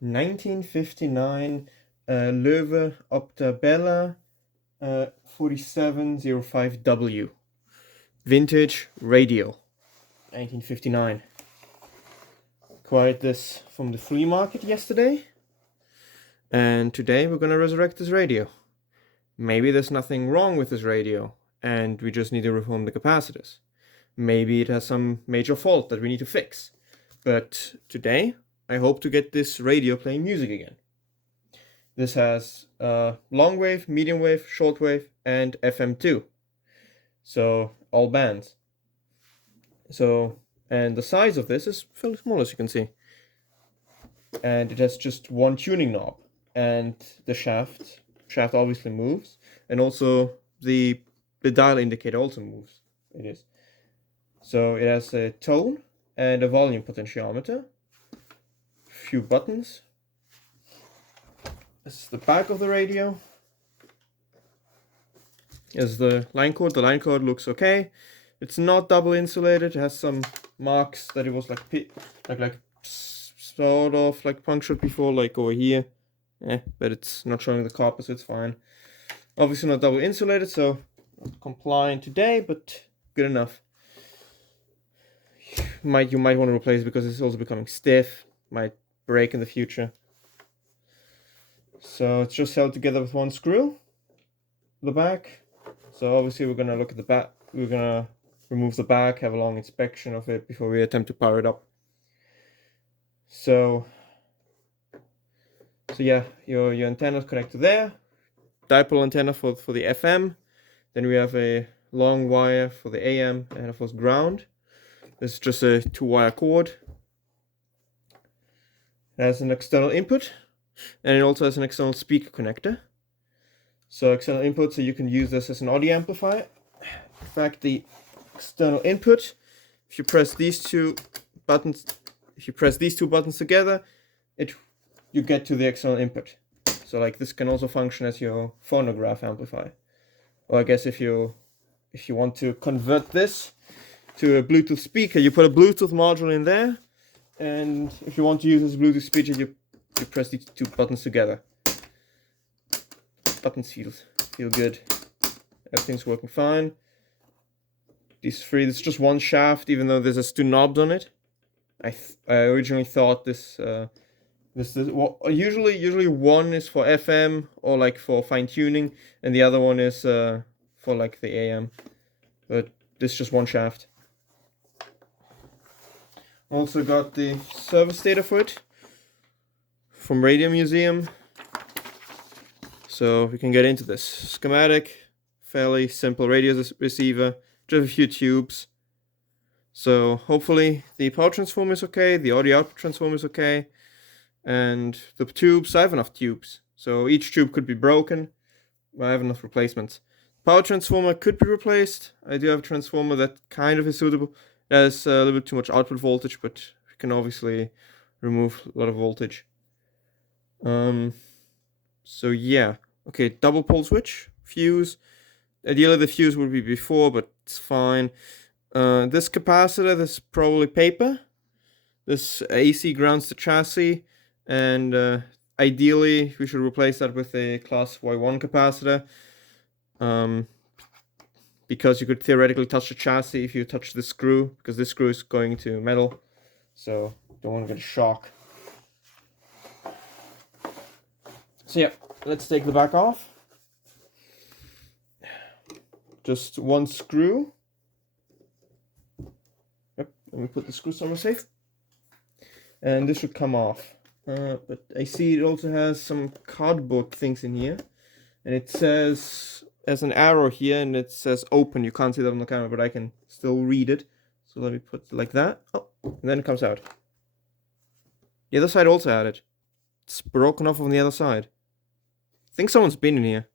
1959 Loewe Opta Bella 4705W. Vintage radio. 1959. Acquired this from the flea market yesterday. And today we're gonna resurrect this radio. Maybe there's nothing wrong with this radio and we just need to reform the capacitors. Maybe it has some major fault that we need to fix. But today I hope to get this radio playing music again. This has long wave, medium wave, short wave, and FM2. So all bands. And the size of this is fairly small, as you can see. And it has just one tuning knob. And the shaft obviously moves. And also the dial indicator also moves. It is. So it has a tone and a volume potentiometer. Few buttons. This is the back of the radio. Is the line cord. The line cord looks okay. It's not double insulated. It has some marks that it was like sort of like punctured before, like over here. But it's not showing the copper, so it's fine. Obviously not double insulated, so not compliant today, but good enough. You might want to replace it because it's also becoming stiff. Might break in the future. So it's just held together with one screw. The back. So obviously we're gonna look at the back. We're gonna remove the back, have a long inspection of it before we attempt to power it up. So yeah, your antenna connected there. Dipole antenna for the FM. Then we have a long wire for the AM and of course ground. This is just a 2-wire cord. It has an external input, and it also has an external speaker connector. So external input, so you can use this as an audio amplifier. In fact, the external input, if you press these two buttons together, you get to the external input. So like this can also function as your phonograph amplifier. Or I guess if you want to convert this to a Bluetooth speaker, you put a Bluetooth module in there, and if you want to use this Bluetooth speaker, you press these two buttons together. Buttons feel good. Everything's working fine. This is just one shaft, even though there's two knobs on it. I originally thought this usually one is for FM or like for fine tuning, and the other one is for like the AM. But this is just one shaft. Also got the service data for it from Radio Museum. So we can get into this. Schematic, fairly simple radio receiver, just a few tubes. So hopefully the power transformer is okay, the audio output transformer is okay, and the tubes, I have enough tubes. So each tube could be broken, but I have enough replacements. Power transformer could be replaced. I do have a transformer that kind of is suitable. It has a little bit too much output voltage, but we can obviously remove a lot of voltage. So yeah, okay, double pole switch, fuse. Ideally the fuse would be before, but it's fine. This capacitor, this is probably paper. This AC grounds the chassis, and ideally we should replace that with a class Y1 capacitor. Because you could theoretically touch the chassis if you touch the screw, because this screw is going to metal, so don't want to get a shock. So yeah, let's take the back off. Just one screw. Yep, let me put the screw somewhere safe. And this should come off. But I see it also has some cardboard things in here. And it says, there's an arrow here, and it says open. You can't see that on the camera, but I can still read it. So let me put it like that. Oh, and then it comes out. The other side also had it. It's broken off on the other side. I think someone's been in here.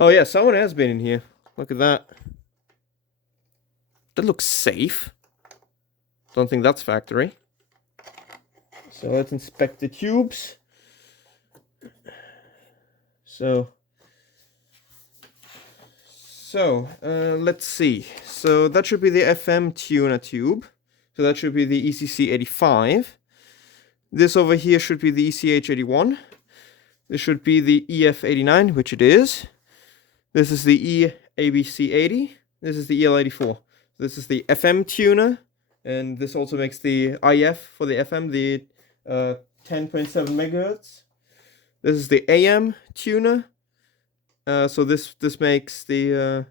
Oh yeah, someone has been in here. Look at that. That looks safe. Don't think that's factory. So let's inspect the tubes. So let's see. So that should be the FM tuner tube. So that should be the ECC 85. This over here should be the ECH81. This should be the EF89, which it is. This is the EABC80. This is the EL84. This is the FM tuner, and this also makes the IF for the FM, the 10.7 megahertz. This is the AM tuner. So this makes the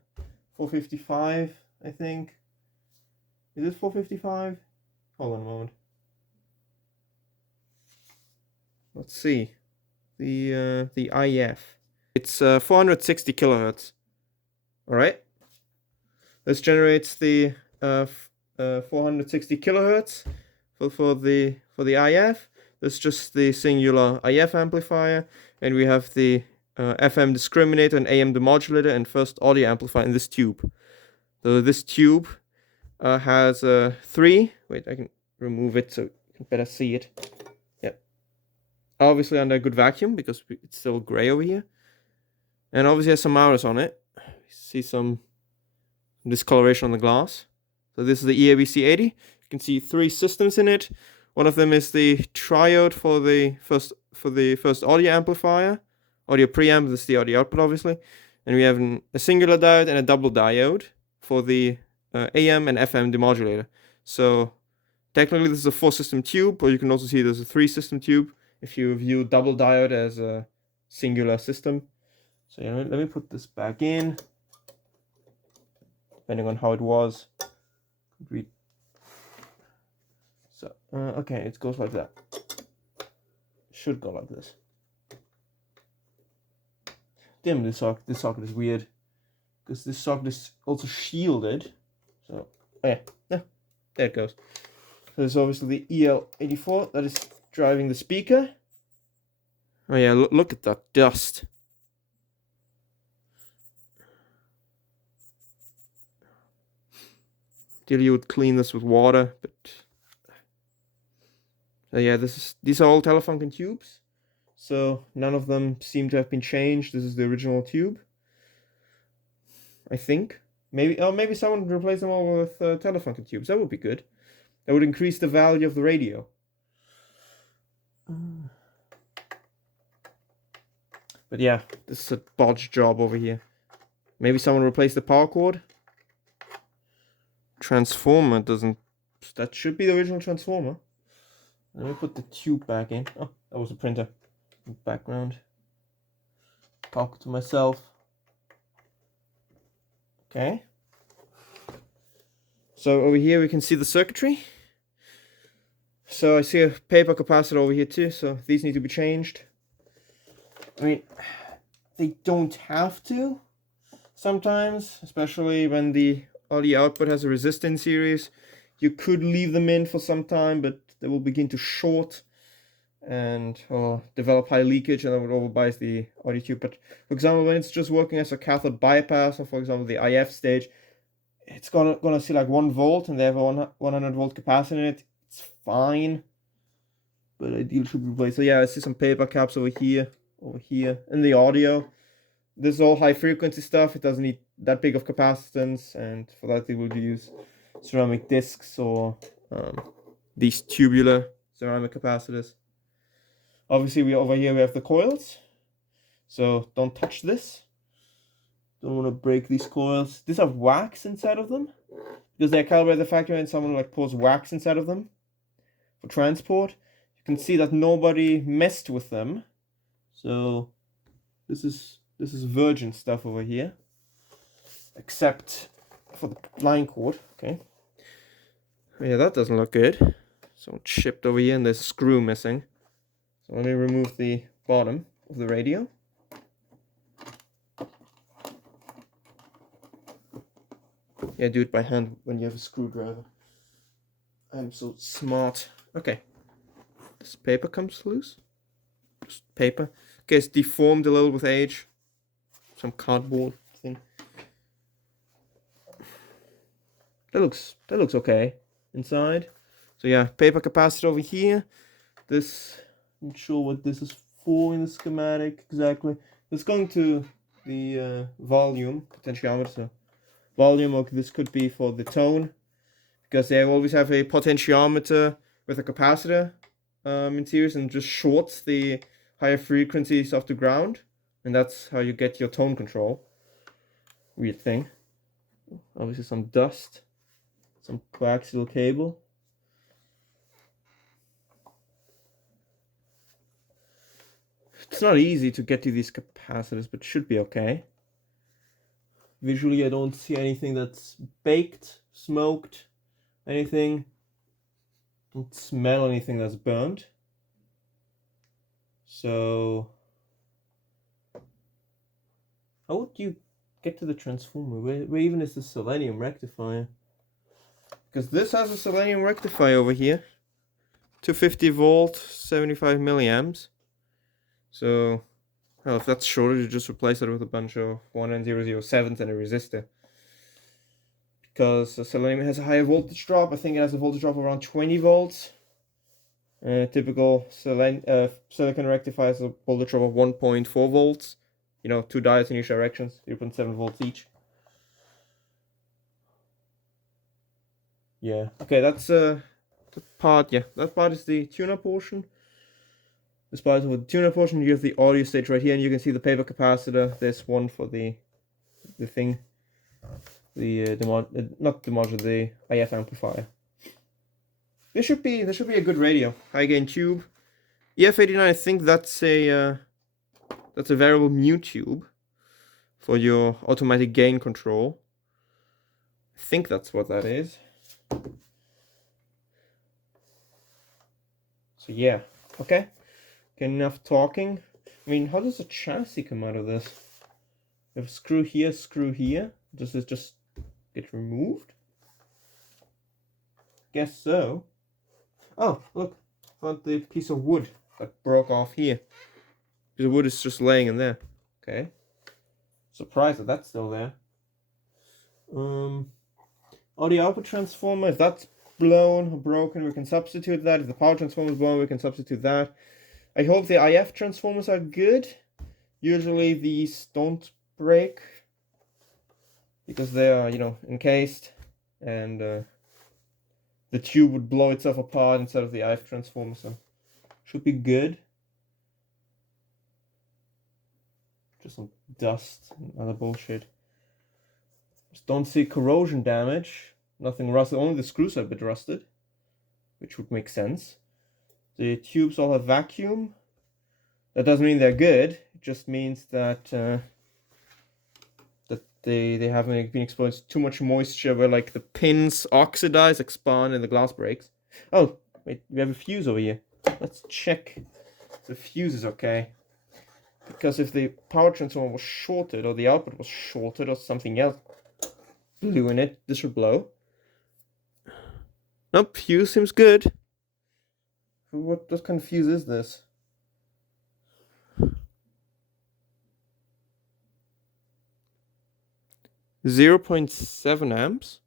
455, I think. Is this 455? Hold on a moment. Let's see. The IF. It's 460 kilohertz. All right. This generates the 460 kilohertz for the IF. That's just the singular IF amplifier, and we have the FM discriminator and AM demodulator and first audio amplifier in this tube. So this tube has 3. Wait, I can remove it so you can better see it. Yep. Obviously under a good vacuum because it's still gray over here, and obviously has some mounters on it. See some discoloration on the glass. So this is the EABC80. You can see 3 systems in it. One of them is the triode for the first audio amplifier, audio preamp. This is the audio output, obviously, and we have a singular diode and a double diode for the AM and FM demodulator. So technically this is a 4-system tube, but you can also see there's a 3-system tube if you view double diode as a singular system. So yeah, let me put this back in. Depending on how it was. So, okay, it goes like that. Should go like this. Damn, this socket is weird. Because this socket is also shielded. So, oh yeah, there it goes. There's obviously the EL84 that is driving the speaker. Oh yeah, look at that dust. Ideally you would clean this with water, but yeah, these are all Telefunken tubes, so none of them seem to have been changed. This is the original tube, I think. Maybe someone would replace them all with Telefunken tubes. That would be good. That would increase the value of the radio. But yeah, this is a bodge job over here. Maybe someone replaced the power cord. Transformer doesn't. That should be the original transformer. Let me put the tube back in. Oh, that was a printer. Background. Talk to myself. Okay. So over here we can see the circuitry. So I see a paper capacitor over here too. So these need to be changed. I mean, they don't have to. Sometimes, especially when the audio output has a resistor series, you could leave them in for some time, but they will begin to short and develop high leakage, and that would overbias the audio tube. But for example, when it's just working as a cathode bypass, or for example the IF stage, it's gonna see like 1 volt, and they have a 100 volt capacitor in it. It's fine, but ideally should be replaced. So yeah, I see some paper caps over here, in the audio. This is all high frequency stuff. It doesn't need that big of capacitance, and for that they will use ceramic discs or these tubular ceramic capacitors. Obviously, over here we have the coils, so don't touch this. Don't want to break these coils. These have wax inside of them because they're calibrated at the factory, and someone like pours wax inside of them for transport. You can see that nobody messed with them, so this is virgin stuff over here, except for the line cord. Okay. Yeah, that doesn't look good. So chipped over here, and there's a screw missing. So let me remove the bottom of the radio. Yeah, do it by hand when you have a screwdriver. I'm so smart. Okay. This paper comes loose. Just paper. Okay, it's deformed a little with age. Some cardboard thing. That looks okay inside. So yeah, paper capacitor over here. This, I'm not sure what this is for in the schematic exactly. It's going to the volume potentiometer. Volume, or this could be for the tone, because they always have a potentiometer with a capacitor in series and just shorts the higher frequencies of the ground, and that's how you get your tone control. Weird thing. Obviously some dust, some coaxial cable. It's not easy to get to these capacitors, but should be okay. Visually, I don't see anything that's baked, smoked, anything. Don't smell anything that's burnt. So, how would you get to the transformer? Where even is the selenium rectifier? Because this has a selenium rectifier over here. 250 volt, 75 milliamps. So, well, if that's shorted, you just replace it with a bunch of 1N007s and a resistor. Because the selenium has a higher voltage drop. I think it has a voltage drop of around 20 volts. Typical silicon rectifier has a voltage drop of 1.4 volts. You know, 2 diodes in each direction, 0.7 volts each. Yeah. Okay, that's the part. Yeah, that part is the tuner portion. This part is with the tuner portion. You have the audio stage right here, and you can see the paper capacitor. There's one for the thing. Not the module, the IF amplifier. This should be a good radio. High gain tube. EF89. I think that's a variable mu tube for your automatic gain control. I think that's what that is. So yeah, okay. Enough talking. I mean, how does the chassis come out of this? You have a screw here, screw here. Does this just get removed? Guess so. Oh, look. Found the piece of wood that broke off here. The wood is just laying in there. Okay. Surprised that that's still there. Audio output transformer, if that's blown or broken, we can substitute that. If the power transformer is blown, we can substitute that. I hope the IF transformers are good. Usually these don't break because they are, you know, encased, and the tube would blow itself apart instead of the IF transformer, so should be good. Just some dust and other bullshit. Just don't see corrosion damage. Nothing rusted. Only the screws are a bit rusted, which would make sense. The tubes all have vacuum. That doesn't mean they're good. It just means that they haven't been exposed to too much moisture, where like the pins oxidize, expand, and the glass breaks. Oh, wait, we have a fuse over here. Let's check if the fuse is okay. Because if the power transformer was shorted, or the output was shorted, or something else blew in it, this would blow. Nope, fuse seems good. What kind of fuse is this? .7 amps,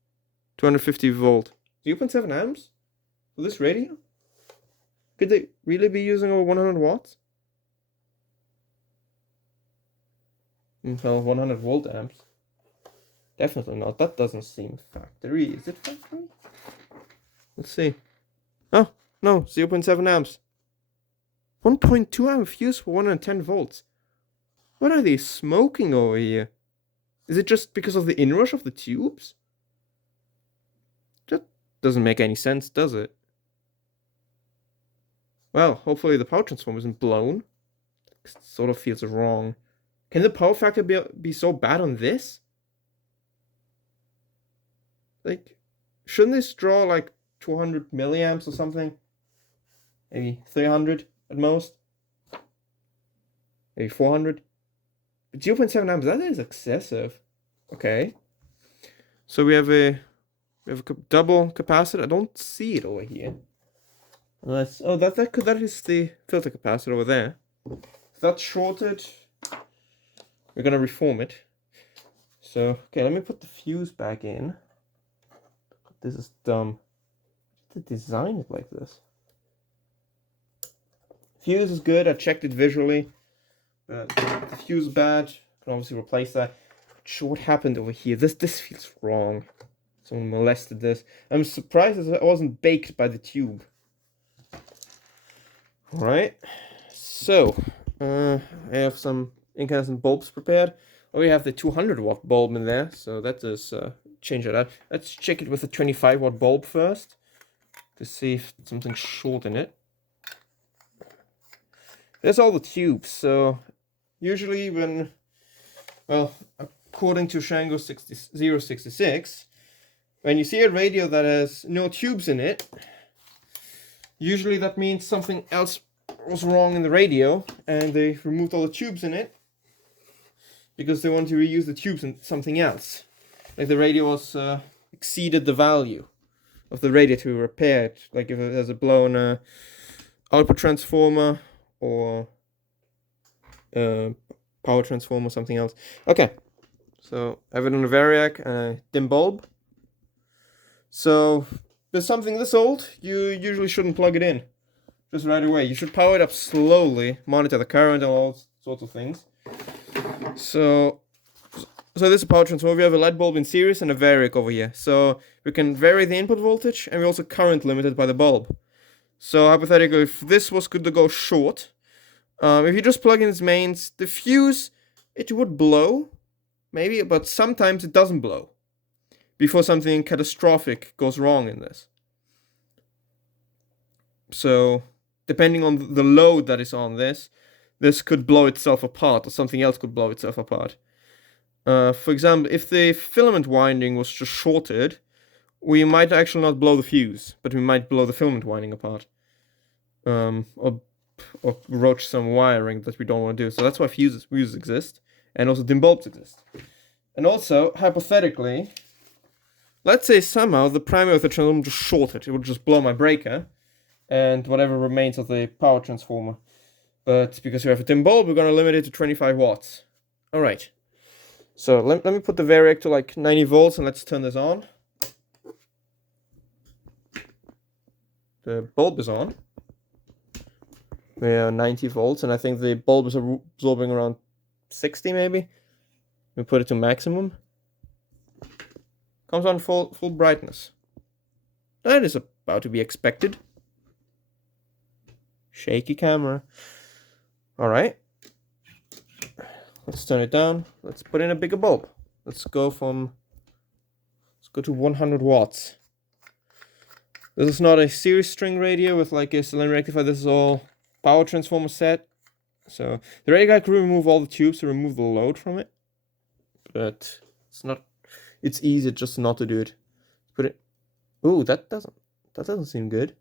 250 volt. 0.7 amps for this radio? Could they really be using over 100 watts? Well, 100 volt amps. Definitely not. That doesn't seem factory. Is it factory? Let's see. Oh, no, 0.7 amps. 1.2 amp fuse for 110 volts. What are they smoking over here? Is it just because of the inrush of the tubes? That doesn't make any sense, does it? Well, hopefully the power transformer isn't blown. It sort of feels wrong. Can the power factor be so bad on this? Like, shouldn't this draw like 200 milliamps or something? Maybe 300 at most? Maybe 400? But 0.7 amps, that is excessive. Okay. So we have a double capacitor. I don't see it over here. Unless, oh, that is the filter capacitor over there. If that's shorted, we're gonna reform it. So, okay, let me put the fuse back in. This is dumb. To design it like this. Fuse is good. I checked it visually. But the fuse is bad. Can obviously replace that. Not sure what happened over here. This feels wrong. Someone molested this. I'm surprised that it wasn't baked by the tube. Alright, so I have some incandescent bulbs prepared. We have the 200-watt bulb in there, so that is change it out. Let's check it with the 25-watt bulb first to see if something's short in it. There's all the tubes, so usually when, well, according to Shango 066, when you see a radio that has no tubes in it, usually that means something else was wrong in the radio and they removed all the tubes in it because they want to reuse the tubes in something else. Like the radio was exceeded the value of the radio to repair it. Like if it has a blown output transformer or power transformer or something else. Okay, so I have it on a variac and a dim bulb. So with something this old, you usually shouldn't plug it in just right away. You should power it up slowly, monitor the current and all sorts of things. So this is a power transformer. We have a light bulb in series and a variac over here. So we can vary the input voltage and we also current limited by the bulb. So hypothetically, if this was good to go short, if you just plug in its mains, the fuse, it would blow, maybe, but sometimes it doesn't blow before something catastrophic goes wrong in this. So depending on the load that is on this could blow itself apart or something else could blow itself apart. For example, if the filament winding was just shorted, we might actually not blow the fuse, but we might blow the filament winding apart. Or roach some wiring that we don't want to do. So that's why fuses exist, and also dim bulbs exist. And also, hypothetically, let's say somehow the primary of the transformer just shorted. It would just blow my breaker, and whatever remains of the power transformer. But because we have a dim bulb, we're going to limit it to 25 watts. Alright. So let me put the variac to like 90 volts, and let's turn this on. The bulb is on. We are 90 volts, and I think the bulb is absorbing around 60 maybe. We put it to maximum. Comes on full brightness. That is about to be expected. Shaky camera. Alright. Let's turn it down. Let's put in a bigger bulb. Let's go to 100 watts. This is not a series string radio with like a cylinder rectifier. This is all power transformer set. So the radio guy could remove all the tubes to remove the load from it, but it's easy just not to do it. Put it. Ooh, that doesn't seem good.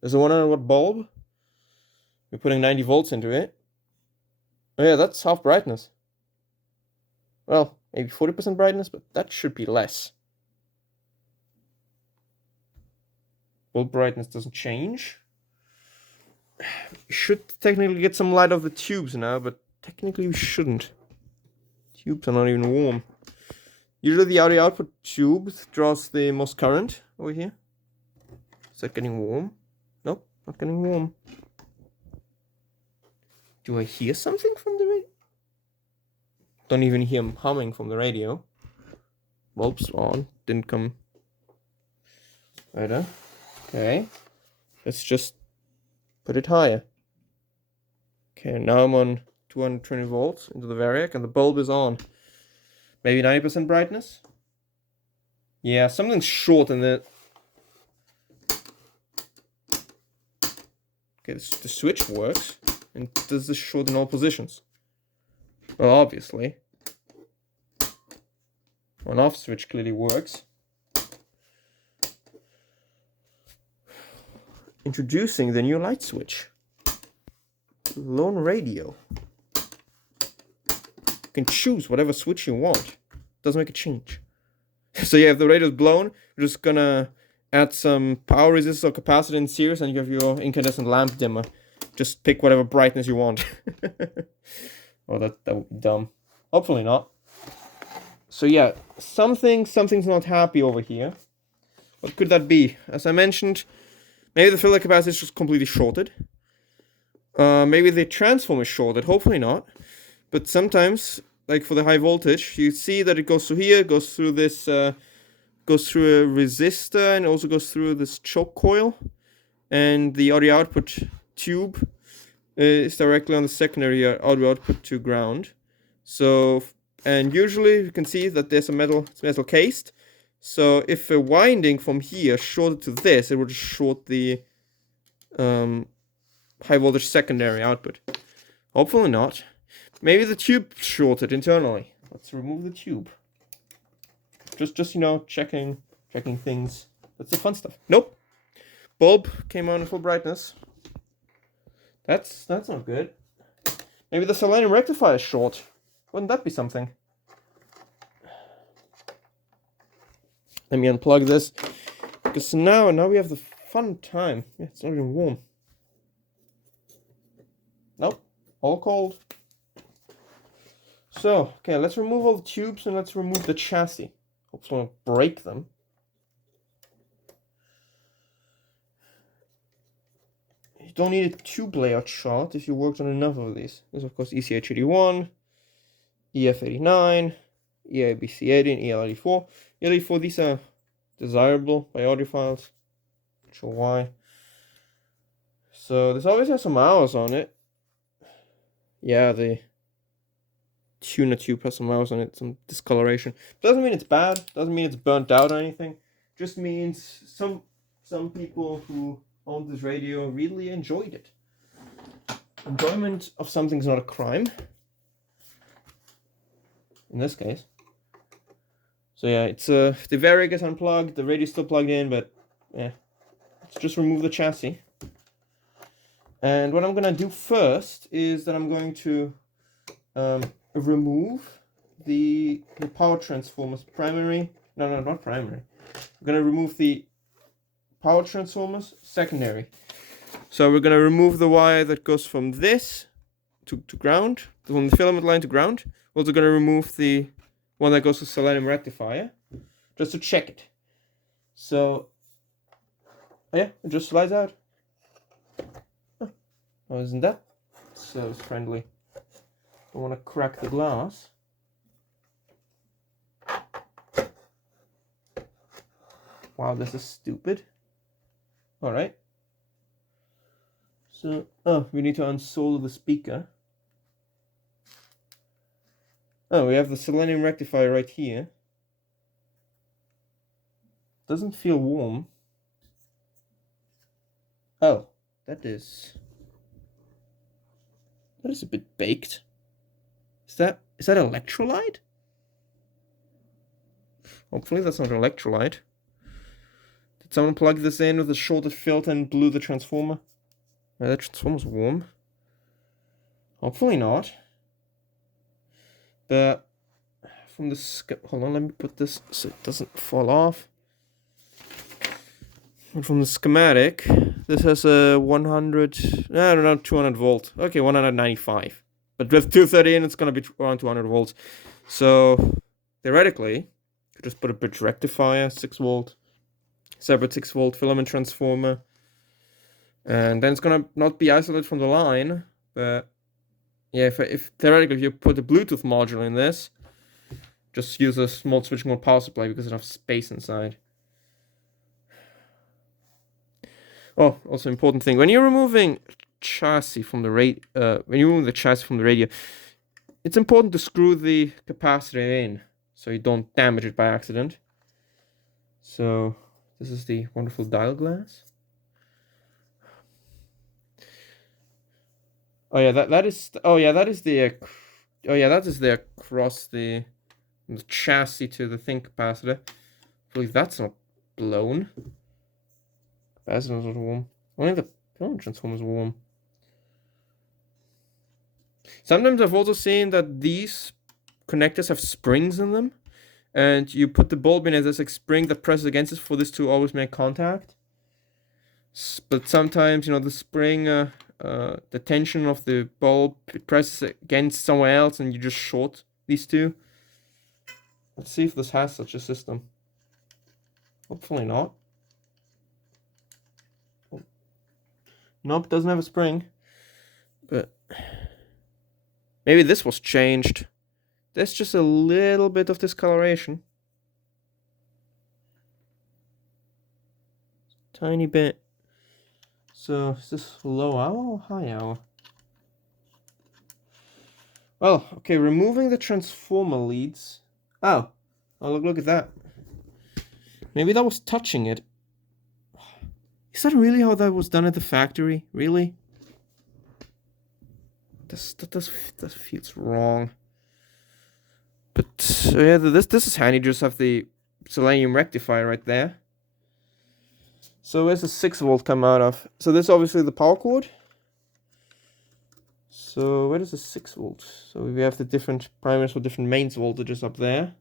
There's a 100-watt bulb. We're putting 90 volts into it. Oh yeah, that's half brightness. Well, maybe 40% brightness, but that should be less. Bulb brightness doesn't change. Should technically get some light off the tubes now, but technically we shouldn't. Tubes are not even warm. Usually the audio output tube draws the most current over here. Is that getting warm? Nope, not getting warm. Do I hear something from the radio? Don't even hear him humming from the radio. Bulbs on, didn't come. Right. Okay. Let's just put it higher. Okay, now I'm on 220 volts into the variac and the bulb is on. Maybe 90% brightness? Yeah, something's short in it. Okay, the switch works. And does this short in all positions? Well, obviously. On-off switch clearly works. Introducing the new light switch. Lone radio. You can choose whatever switch you want. Doesn't make a change. So yeah, if the radio is blown, we're just gonna add some power resistor or capacitor in series and you have your incandescent lamp dimmer. Just pick whatever brightness you want. Oh, that would be dumb. Hopefully not. So yeah, something's not happy over here. What could that be? As I mentioned, maybe the filter capacitor is just completely shorted. Maybe the transformer is shorted. Hopefully not. But sometimes, like for the high voltage, you see that it goes through here, goes through this, goes through a resistor, and also goes through this choke coil. And the audio output tube is directly on the secondary audio output to ground. So, and usually you can see that there's a metal cased. So if a winding from here shorted to this, it would just short the high voltage secondary output. Hopefully not. Maybe the tube shorted internally. Let's remove the tube. Just you know, checking things. That's the fun stuff. Nope. Bulb came on in full brightness. That's not good. Maybe the selenium rectifier is short. Wouldn't that be something? Let me unplug this. Because now we have the fun time. Yeah, it's not even warm. Nope. All cold. So, okay, let's remove all the tubes and let's remove the chassis. Hopefully not break them. You don't need a tube layout chart if you worked on enough of these. There's of course ECH81, EF89, EIBC80, and EL84. EL84, these are desirable by audiophiles. Not sure why. So this always has some hours on it. Yeah, the tuner tube has some hours on it, some discoloration. Doesn't mean it's bad, doesn't mean it's burnt out or anything. Just means some people who owned this radio really enjoyed it. Enjoyment of something's not a crime. In this case. So yeah, it's the variac is unplugged, the radio's still plugged in, but yeah. Let's just remove the chassis. And what I'm gonna do first is that I'm going to remove the power transformers primary. No, not primary. I'm gonna remove the power transformers secondary. So we're gonna remove the wire that goes from this to ground, from the filament line to ground. We're also gonna remove the one that goes to selenium rectifier, just to check it. So yeah, it just slides out. Oh, isn't that so friendly? Don't want to crack the glass. Wow, this is stupid. Alright. So, we need to unsolder the speaker. Oh, we have the selenium rectifier right here. Doesn't feel warm. Oh, that is a bit baked. Is that electrolyte? Hopefully that's not electrolyte. Did someone plug this in with a shorted filter and blew the transformer? Yeah, that transformer's warm. Hopefully not. But from the hold on, let me put this so it doesn't fall off. And from the schematic, this has a 100, I don't know, 200 volt. Okay, 195. But with 230 in, it's gonna be around 200 volts. So theoretically, you could just put a bridge rectifier, 6 volt, separate 6 volt filament transformer, and then it's gonna not be isolated from the line. But yeah, if theoretically you put a Bluetooth module in this, just use a small switching mode power supply because it has space inside. Oh, also important thing, when you're removing chassis from the radio, it's important to screw the capacitor in so you don't damage it by accident. So this is the wonderful dial glass. Oh yeah, that is the across the chassis to the thin capacitor. I believe that's not blown. Capacitor's not warm. Only the filament transformer is warm. Sometimes I've also seen that these connectors have springs in them, and you put the bulb in and there's a spring that presses against it for this to always make contact. But sometimes, you know, the spring, the tension of the bulb, it presses against somewhere else and you just short these two. Let's see if this has such a system. Hopefully not. Nope, doesn't have a spring. But maybe this was changed. There's just a little bit of discoloration. Tiny bit. So is this low hour or high hour? Well, okay, removing the transformer leads. Oh, look at that. Maybe that was touching it. Is that really how that was done at the factory? Really? That feels wrong. But yeah, this is handy. Just have the selenium rectifier right there. So where's the 6-volt come out of? So this is obviously the power cord. So where does the 6-volt? So we have the different primers for different mains voltages up there.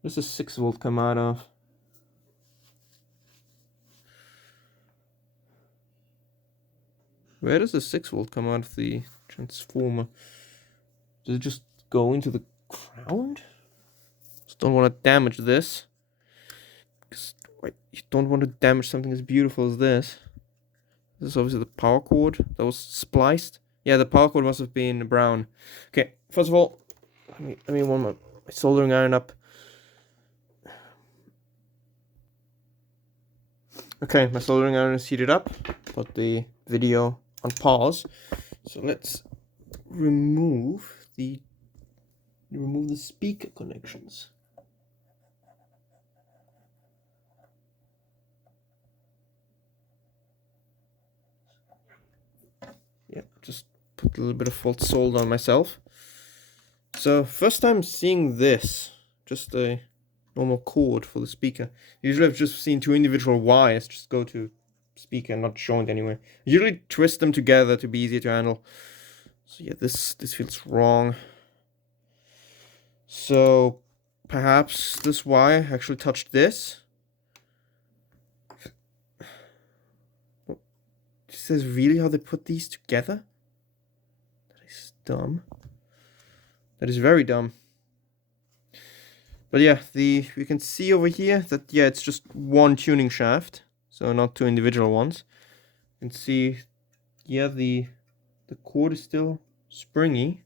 Where does the 6-volt come out of? Where does the 6-volt come out of the transformer? Does it just go into the ground? Just don't want to damage this. Because you don't want to damage something as beautiful as this. This is obviously the power cord that was spliced. Yeah, the power cord must have been brown. Okay, first of all, let me warm my soldering iron up. Okay, my soldering iron is heated up. Put the video on pause. So let's remove the speaker connections. Yeah, just put a little bit of false solder on myself. So first time seeing this, just a normal cord for the speaker. Usually I've just seen 2 individual wires just go to speaker, not joined anywhere. I usually twist them together to be easier to handle. So yeah, this feels wrong. So perhaps this wire actually touched this. This is really how they put these together? That is dumb. That is very dumb. But yeah, we can see over here that, yeah, it's just one tuning shaft, so not 2 individual ones. You can see, yeah, the cord is still springy.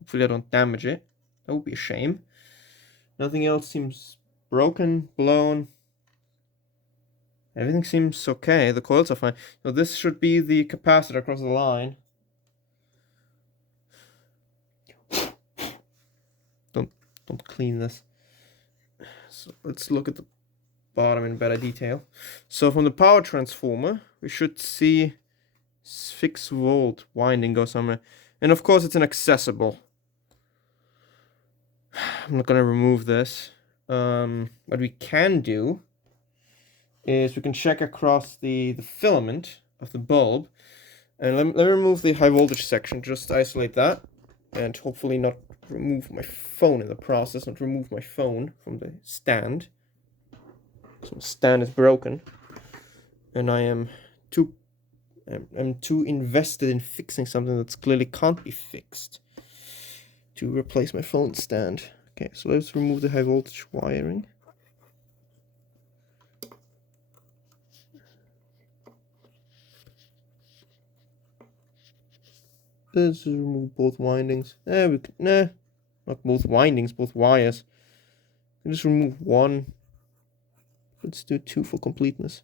Hopefully I don't damage it. That would be a shame. Nothing else seems broken, blown. Everything seems okay. The coils are fine. So this should be the capacitor across the line. Don't clean this. So let's look at the bottom in better detail. So from the power transformer, we should see 6-volt winding go somewhere. And of course it's inaccessible. I'm not gonna remove this. What we can do is we can check across the filament of the bulb. And let me remove the high voltage section, just isolate that. And hopefully not remove my phone in the process, not remove my phone from the stand. So the stand is broken. And I'm too invested in fixing something that's clearly can't be fixed to replace my phone stand. Okay, so let's remove the high voltage wiring. Let's remove both windings. Not both windings, both wires. Just remove one. Let's do 2 for completeness.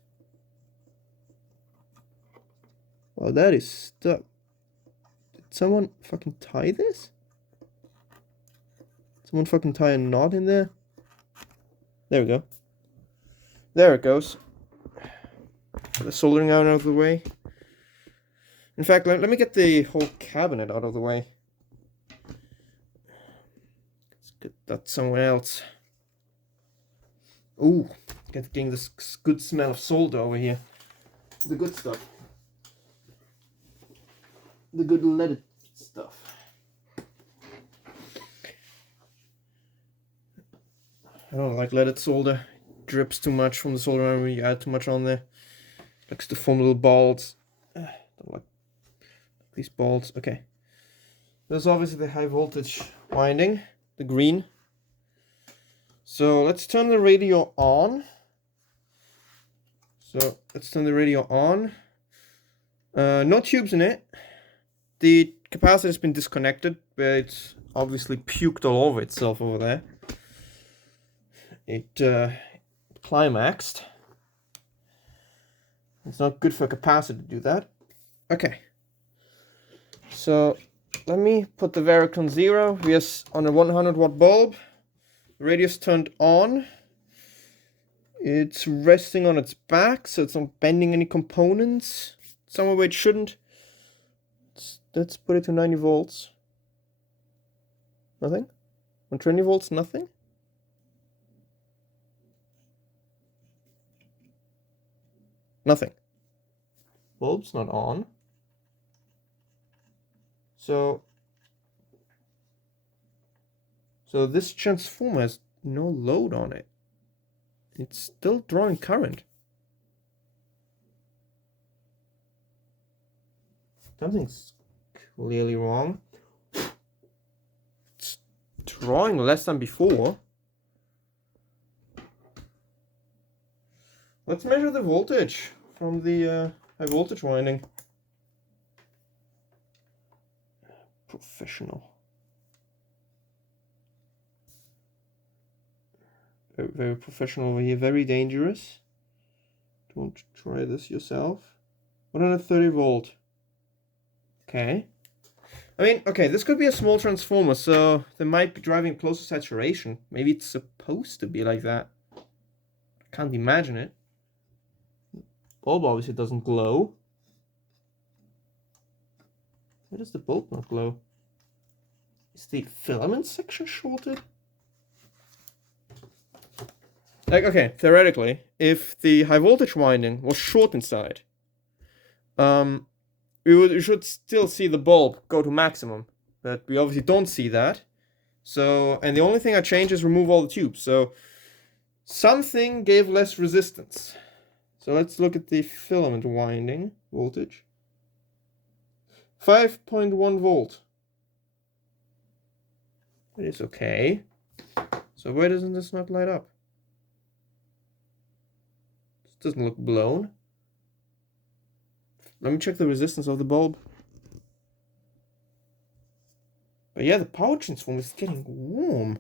Wow, that is stuck. Did someone fucking tie this? Someone fucking tie a knot in there? There we go. There it goes. Get the soldering iron out of the way. In fact, let me get the whole cabinet out of the way. Let's get that somewhere else. Ooh, getting this good smell of solder over here. The good stuff. The good leaded stuff. I don't like leaded solder. It drips too much from the solder iron when you add too much on there. Likes to form little balls. Don't like these balls. Okay. There's obviously the high voltage winding, the green. So let's turn the radio on. So let's turn the radio on. No tubes in it. The capacitor has been disconnected, but it's obviously puked all over itself over there. It climaxed. It's not good for a capacitor to do that. Okay. So let me put the variac on 0. We are on a 100 watt bulb. The radio is turned on. It's resting on its back, so it's not bending any components somewhere where it shouldn't. Let's put it to 90 volts. Nothing? On 20 volts, nothing? Nothing. Bulb's not on. So this transformer has no load on it. It's still drawing current. Something's clearly wrong. It's drawing less than before. Let's measure the voltage from the high voltage winding. Professional. Very, very professional over here. Very dangerous. Don't try this yourself. 130 volt. Okay. I mean, okay, this could be a small transformer, so they might be driving close to saturation. Maybe it's supposed to be like that. I can't imagine it. Bulb obviously doesn't glow. Why does the bulb not glow? Is the filament section shorted? Like, okay, theoretically, if the high voltage winding was short inside, we should still see the bulb go to maximum, but we obviously don't see that. So, and the only thing I change is remove all the tubes. So, something gave less resistance. So let's look at the filament winding voltage. 5.1 volt. It is okay. So why doesn't this not light up? This doesn't look blown. Let me check the resistance of the bulb. But yeah, the power transformer is getting warm.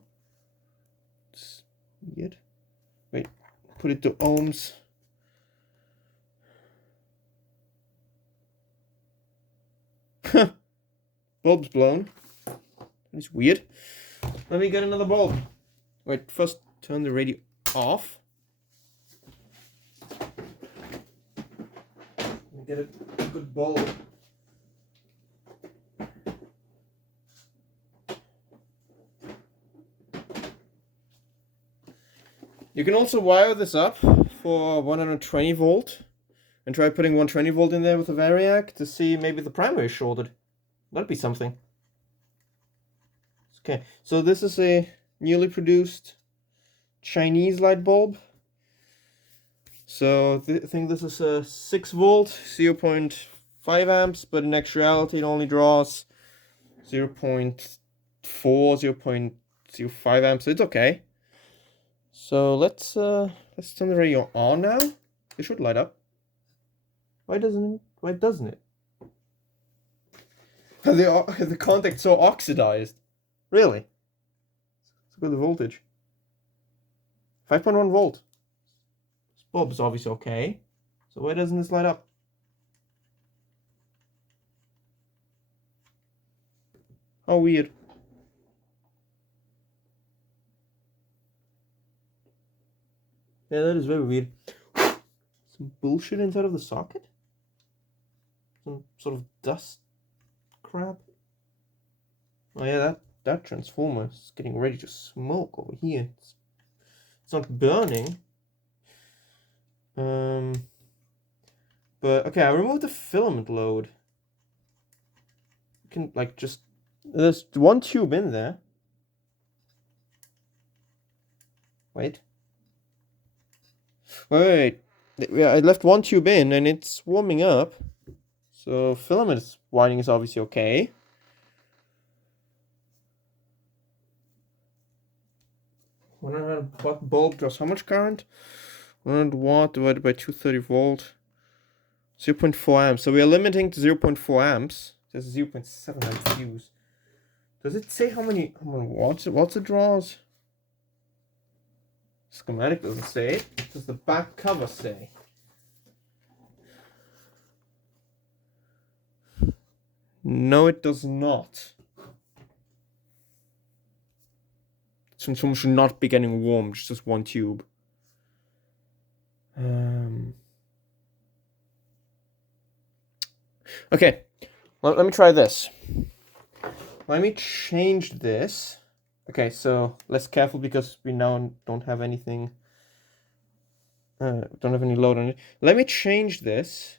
It's weird. Wait, put it to ohms. Bulb's blown. It's weird. Let me get another bulb. Wait, first turn the radio off. Get a good bulb. You can also wire this up for 120 volt and try putting 120 volt in there with a variac to see maybe the primary is shorted. That'd be something. Okay, so this is a newly produced Chinese light bulb. So I think this is a 6 volt, 0.5 amps, but in actuality it only draws 0.4, 0.05 amps. So it's okay. So let's turn the radio on now. It should light up. Why doesn't it? The contact's so oxidized. Really? Let's go to the voltage. 5.1 volt. This bulb is obviously okay. So why doesn't this light up? How weird. Yeah, that is very weird. Some bullshit inside of the socket? Some sort of dust crap? Oh yeah, that transformer is getting ready to smoke over here. It's not burning. But okay, I removed the filament load. You can like just, there's one tube in there. Wait. Wait. Yeah, I left one tube in and it's warming up. So filament winding is obviously okay. What bulb draws how much current? 100 watt divided by 230 volt. 0.4 amps. So we are limiting to 0.4 amps. There's a 0.7 amp fuse. Does it say how many watts it draws? Schematic doesn't say it. Does the back cover say? No, it does not. Transformer should not be getting warm, just one tube. Okay, let me try this. Let me change this. Okay, so less careful because we now don't have anything. Don't have any load on it. Let me change this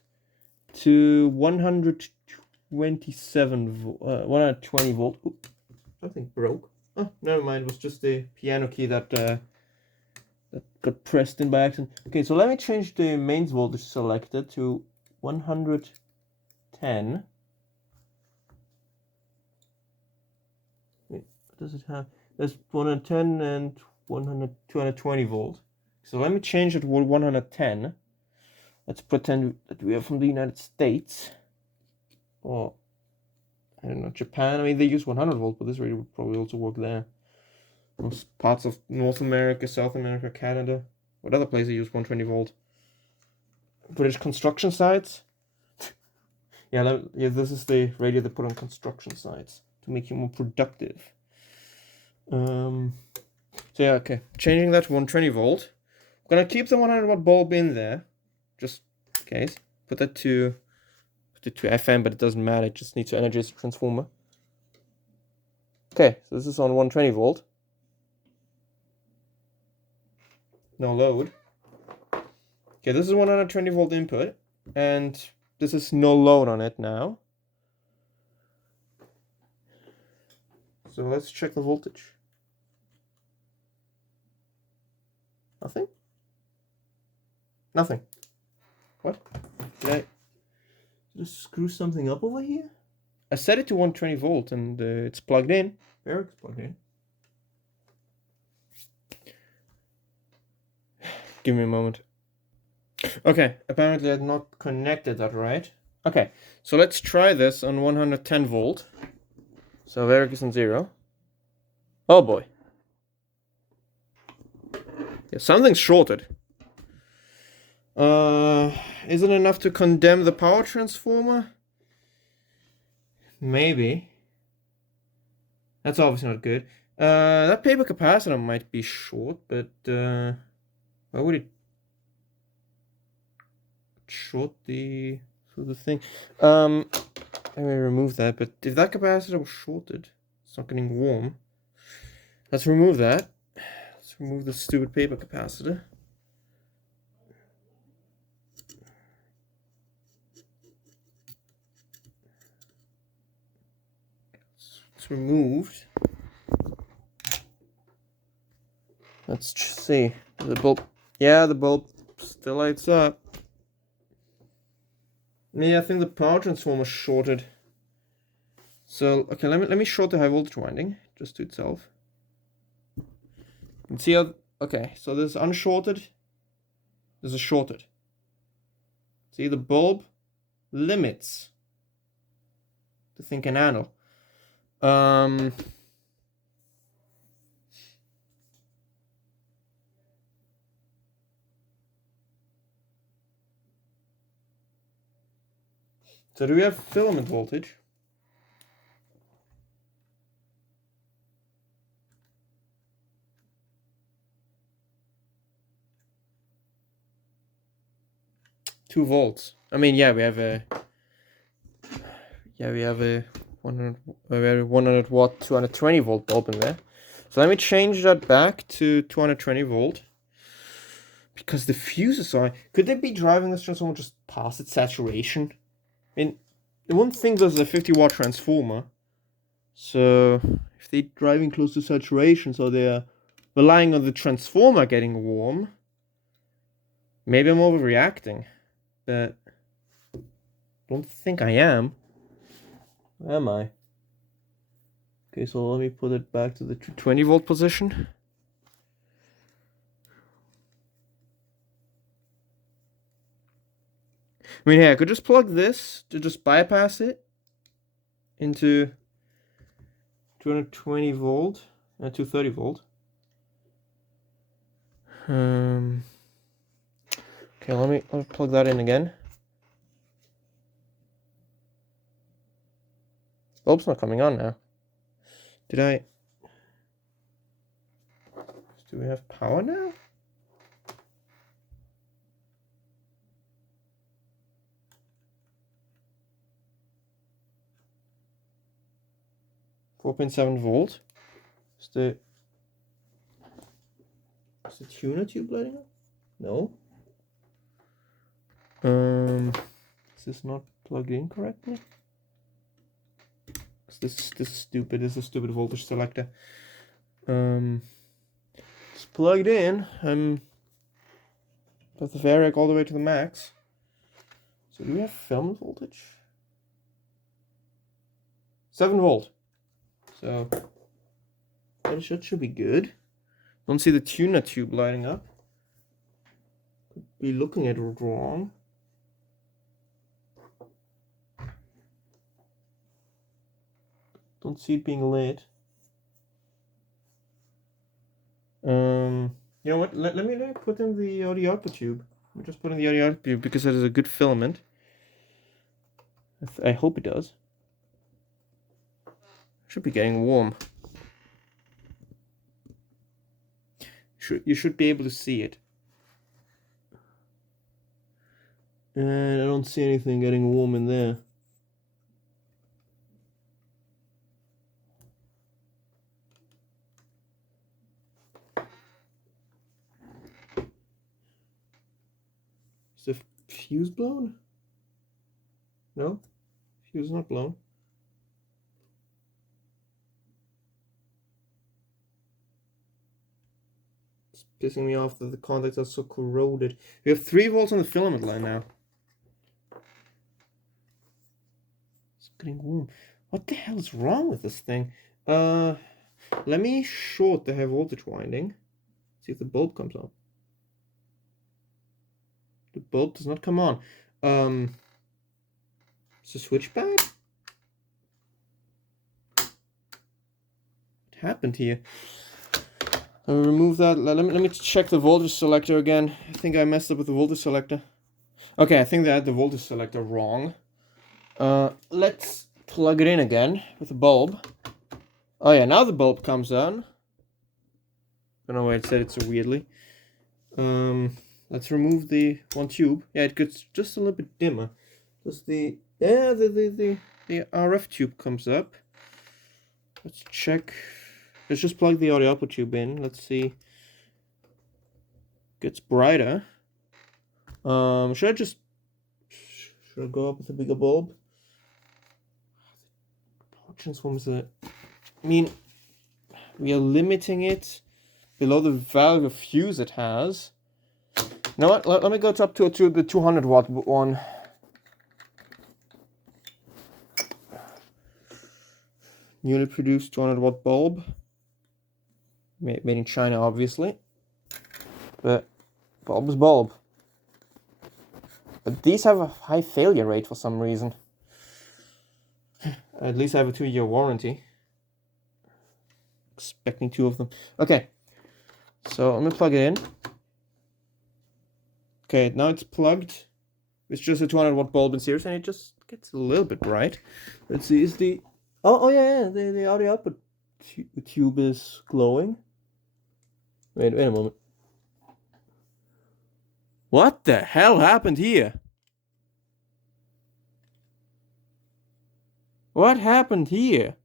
to 120 volt. Oops, something broke. Oh, never mind. It was just the piano key that got pressed in by accident. Okay, so let me change the mains voltage selector to 110. Wait, what does it have? There's 110 and 220 volt. So let me change it to 110. Let's pretend that we are from the United States. Or, I don't know, Japan. I mean, they use 100 volt, but this radio would probably also work there. Most parts of North America, South America, Canada. What other places use 120 volt? British construction sites. Yeah, this is the radio they put on construction sites to make you more productive. So yeah, okay. Changing that to 120 volt. I'm gonna keep the 100 watt bulb in there, just in case. Put it to FM, but it doesn't matter. It just needs to energize the transformer. Okay, so this is on 120 volt. No load. Okay, this is 120 volt input, and this is no load on it now. So let's check the voltage. Nothing? Nothing. What? Did I just screw something up over here? I set it to 120 volt and it's plugged in. There, it's plugged in. Give me a moment. Okay, apparently I've not connected that right. Okay, so let's try this on 110 volt. So Eric is on 0. Oh boy. Yeah, something's shorted. Is it enough to condemn the power transformer? Maybe. That's obviously not good. That paper capacitor might be short, but why would it short the thing? Let me remove that. But if that capacitor was shorted, it's not getting warm. Let's remove that. Let's remove the stupid paper capacitor. It's removed. Let's see. The bulb. Yeah, the bulb still lights up. Yeah, I think the power transformer shorted. So okay, let me short the high voltage winding just to itself. And see how, okay, so there's unshorted, there's a shorted. See, the bulb limits the thing can handle. So do we have filament voltage? Two volts. I mean, yeah, we have a 100 watt 220 volt bulb in there. So let me change that back to 220 volt. Because the fuses are... Could they be driving this transformer just past its saturation? I mean, the one thing there's a 50 watt transformer. So if they're driving close to saturation, so they're relying on the transformer getting warm. Maybe I'm overreacting. But I don't think I am. Am I? Okay, so let me put it back to the 220 volt position. I mean, hey, I could just plug this to just bypass it into 220 volt and 230 volt. Okay, let me plug that in again. Bulb's not coming on now. Did I? Do we have power now? .7 volt. Is the tuner tube lighting up? No. Is this not plugged in correctly? This is stupid. This is a stupid voltage selector. It's plugged in. Got the variac all the way to the max. So do we have filament voltage? 7 volt. So that should be good. Don't see the tuner tube lighting up. Could be looking at it wrong. Don't see it being lit. You know what? Let me put in the audio output tube. Let me just put in the audio output tube because that is a good filament. I hope it does. Should be getting warm. You should be able to see it. And I don't see anything getting warm in there. Is the fuse blown? No? Fuse is not blown. It's pissing me off that the contacts are so corroded. We have 3 volts on the filament line now. It's getting warm. What the hell is wrong with this thing? Let me short the high voltage winding. See if the bulb comes on. The bulb does not come on. Is the switch bad? What happened here? I'll remove that. Let me check the voltage selector again. I think I messed up with the voltage selector. Okay, I think I had the voltage selector wrong. Let's plug it in again with the bulb. Oh yeah, now the bulb comes on. I don't know why it said it so weirdly. Let's remove the one tube. Yeah, it gets just a little bit dimmer. Does the RF tube comes up. Let's check. Let's just plug the audio output tube in. Let's see. Gets brighter. Should I go up with a bigger bulb? Power transformers I mean, we are limiting it below the value of fuse it has. You know what? Let me go up to the 200 watt one. Newly produced 200 watt bulb. Made in China, obviously. But bulb is bulb. But these have a high failure rate for some reason. At least I have a 2-year warranty. Expecting 2 of them. Okay. So I'm gonna plug it in. Okay, now it's plugged. It's just a 200 watt bulb in series, and it just gets a little bit bright. Let's see, is the the audio output tube is glowing. Wait a moment. What the hell happened here? What happened here?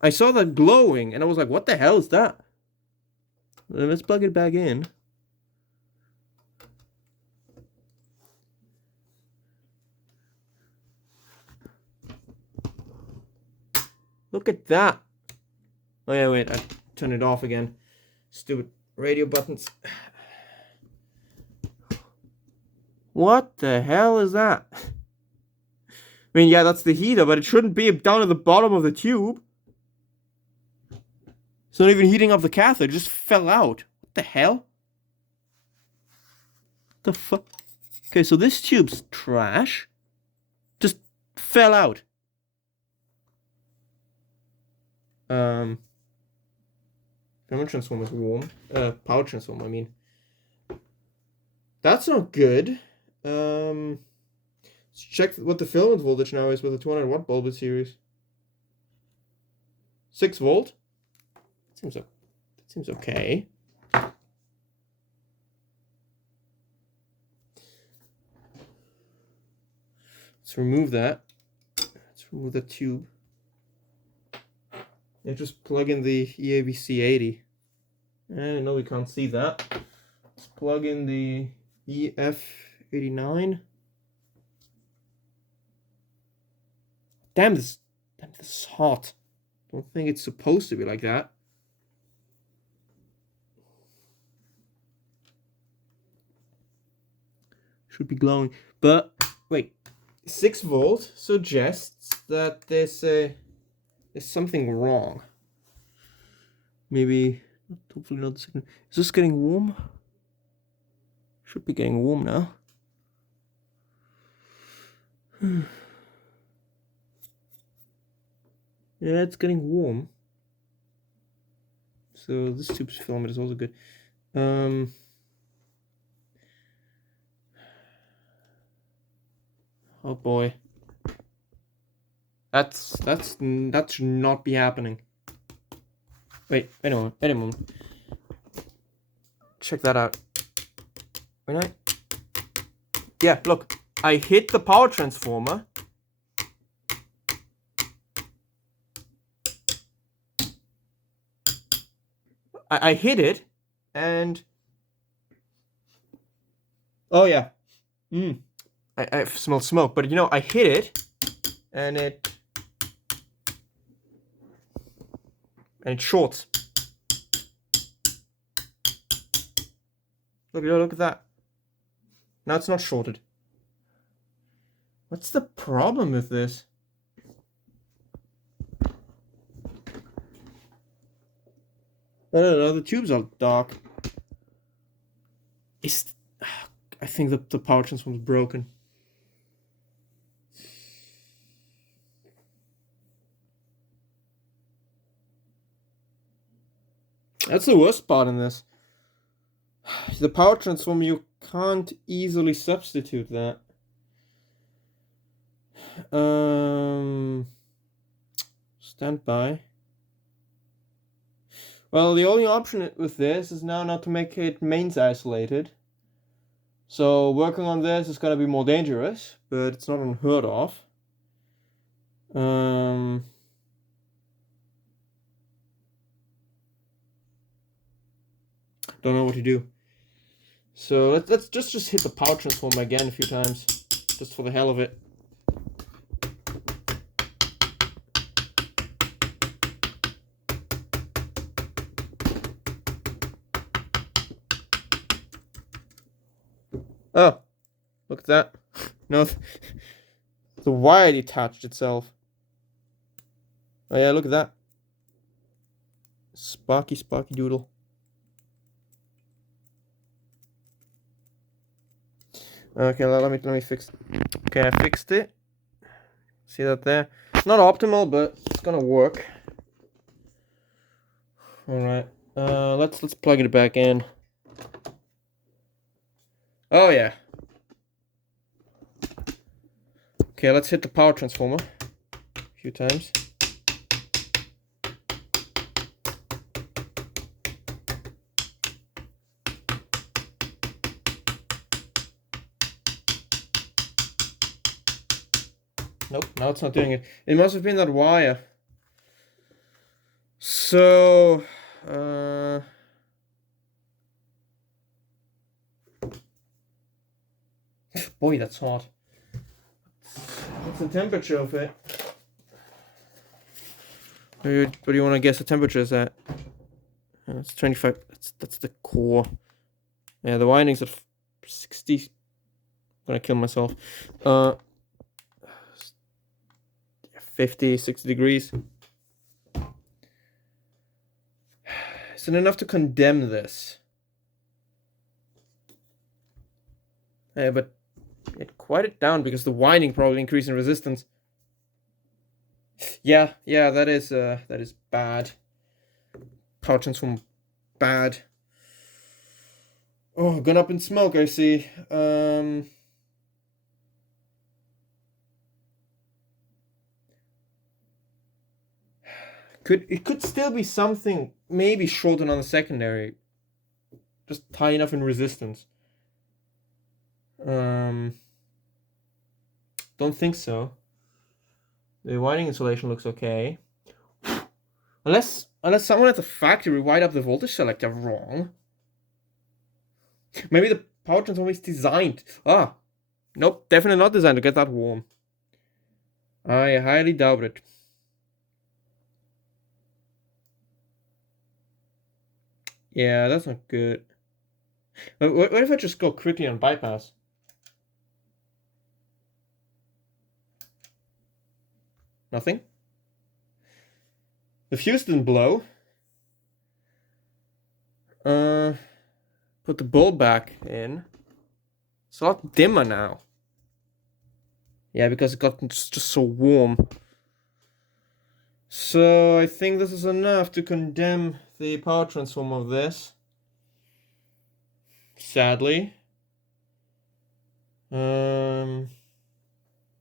I saw that glowing and I was like, what the hell is that? Let's plug it back in. Look at that. Oh yeah, wait, I turned it off again. Stupid radio buttons. What the hell is that? I mean, yeah, that's the heater, but it shouldn't be down at the bottom of the tube. It's not even heating up the cathode, it just fell out. What the hell? The fuck? Okay, so this tube's trash. Just fell out. Filament transformer is warm. Power transformer, I mean. That's not good. So Let's check what the filament voltage now is with the 200 watt bulb series. 6 volt. That seems okay. Let's remove that. Let's remove the tube. And just plug in the EABC80. And no, we can't see that. Let's plug in the EF89. Damn, this is hot. Don't think it's supposed to be like that. Should be glowing. But wait, 6 volt suggests that there's something wrong. Maybe, hopefully not the second. Is this getting warm? Should be getting warm now. Yeah, it's getting warm. So this tube's filament is also good. Oh boy. That should not be happening. Wait a moment. Check that out. Yeah, look. I hit the power transformer. I hit it, and oh yeah, I smell smoke. But you know, I hit it, and it shorts. Look at that. Now it's not shorted. What's the problem with this? I don't know, the tubes are dark. I think the power transformer is broken. That's the worst part in this. The power transformer, you can't easily substitute that. Stand by. Well, the only option with this is now not to make it mains isolated. So working on this is going to be more dangerous, but it's not unheard of. Don't know what to do. So let's just hit the power transformer again a few times, just for the hell of it. Oh, look at that. No, the wire detached itself. Oh yeah, look at that. Sparky doodle. Okay, let me fix it. Okay, I fixed it. See that there? Not optimal, but it's gonna work. Alright. Let's plug it back in. Oh yeah. Okay, let's hit the power transformer a few times. Nope, now it's not doing it. It must have been that wire. So, boy, that's hot. What's the temperature of it? What do you want to guess the temperature is at? It's 25. That's the core. Yeah, the winding's at 60. I'm gonna kill myself. 50, 60 degrees. Is it enough to condemn this? Yeah, but quiet it down because the winding probably increased in resistance. Yeah, that is bad. Power transform bad. Oh, gone up in smoke, I see. It could still be something maybe shortened on the secondary. Just high enough in resistance. Don't think so. The winding insulation looks okay. Unless someone at the factory wired up the voltage selector wrong. Maybe the power transformer is designed. Nope, definitely not designed to get that warm. I highly doubt it. Yeah, that's not good. What if I just go quickly on bypass? Nothing? The fuse didn't blow. Put the bulb back in. It's a lot dimmer now. Yeah, because it got just so warm. So I think this is enough to condemn the power transformer of this. Sadly. What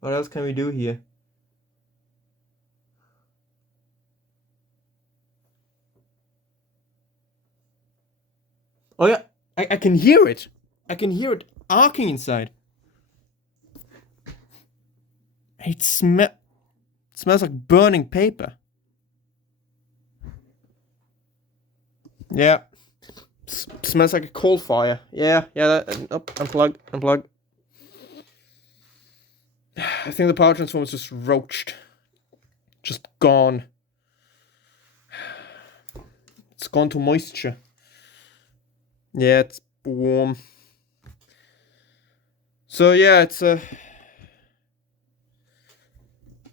else can we do here? Oh yeah, I can hear it. I can hear it arcing inside. It smells like burning paper. Yeah. Smells like a coal fire. Yeah, unplug. I think the power transformer is just roached. Just gone. It's gone to moisture. Yeah, it's warm. So yeah, it's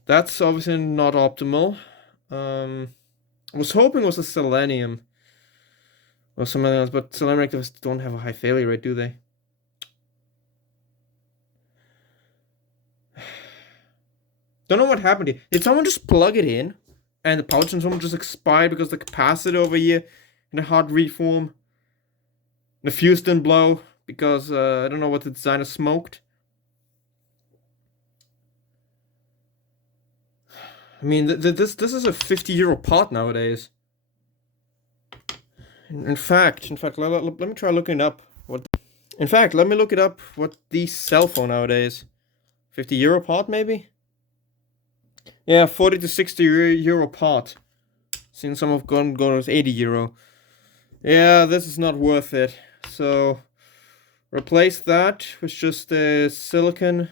that's obviously not optimal. I was hoping it was a selenium or something else, but selenium reactors don't have a high failure rate, do they? Don't know what happened here. Did someone just plug it in and the power transformer just expired because the capacitor over here in a hard reform? The fuse didn't blow because I don't know what the designer smoked. I mean, this is a 50-euro part nowadays. In fact, let me try looking it up. Let me look it up. What these sell for nowadays? 50-euro part, maybe. Yeah, 40 to 60 euro part. Since some have gone with 80 euro. Yeah, this is not worth it. So replace that with just a silicon.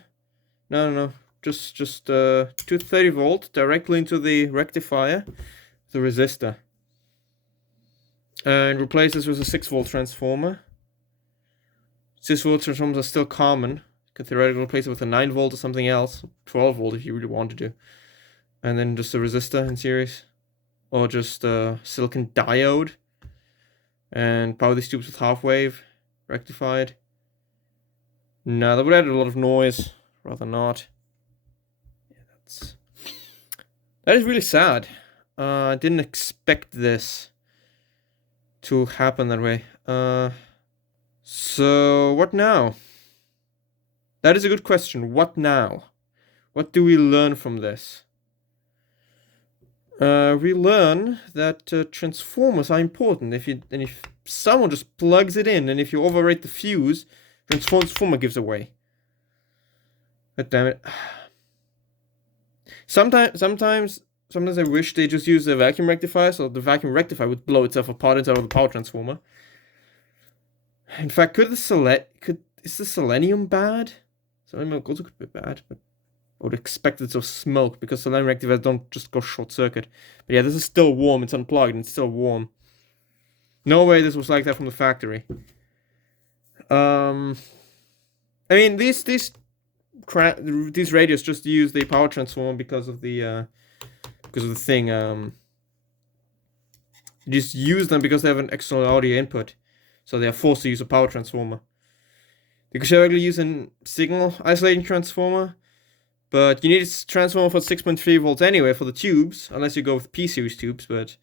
No. Just 230 volt directly into the rectifier, the resistor. And replace this with a 6-volt transformer. 6-volt transformers are still common. You could theoretically replace it with a 9-volt or something else. 12-volt if you really wanted to. And then just a resistor in series. Or just a silicon diode. And power these tubes with half-wave rectified. No, that would add a lot of noise. Rather not. That is really sad. I didn't expect this to happen that way. So what now? That is a good question. What now? What do we learn from this? We learn that transformers are important. If someone just plugs it in, and if you overrate the fuse, transformer gives away. God damn it. Sometimes I wish they just use the vacuum rectifier, so the vacuum rectifier would blow itself apart inside of the power transformer. In fact, is the selenium bad? Selenium also could be bad, but I would expect it to smoke because selenium rectifiers don't just go short circuit. But yeah, this is still warm. It's unplugged and it's still warm. No way this was like that from the factory. I mean, these radios just use the power transformer because of the thing. You just use them because they have an external audio input, so they are forced to use a power transformer. They could regularly use a signal isolating transformer, but you need a transformer for 6.3 volts anyway for the tubes, unless you go with P-series tubes. But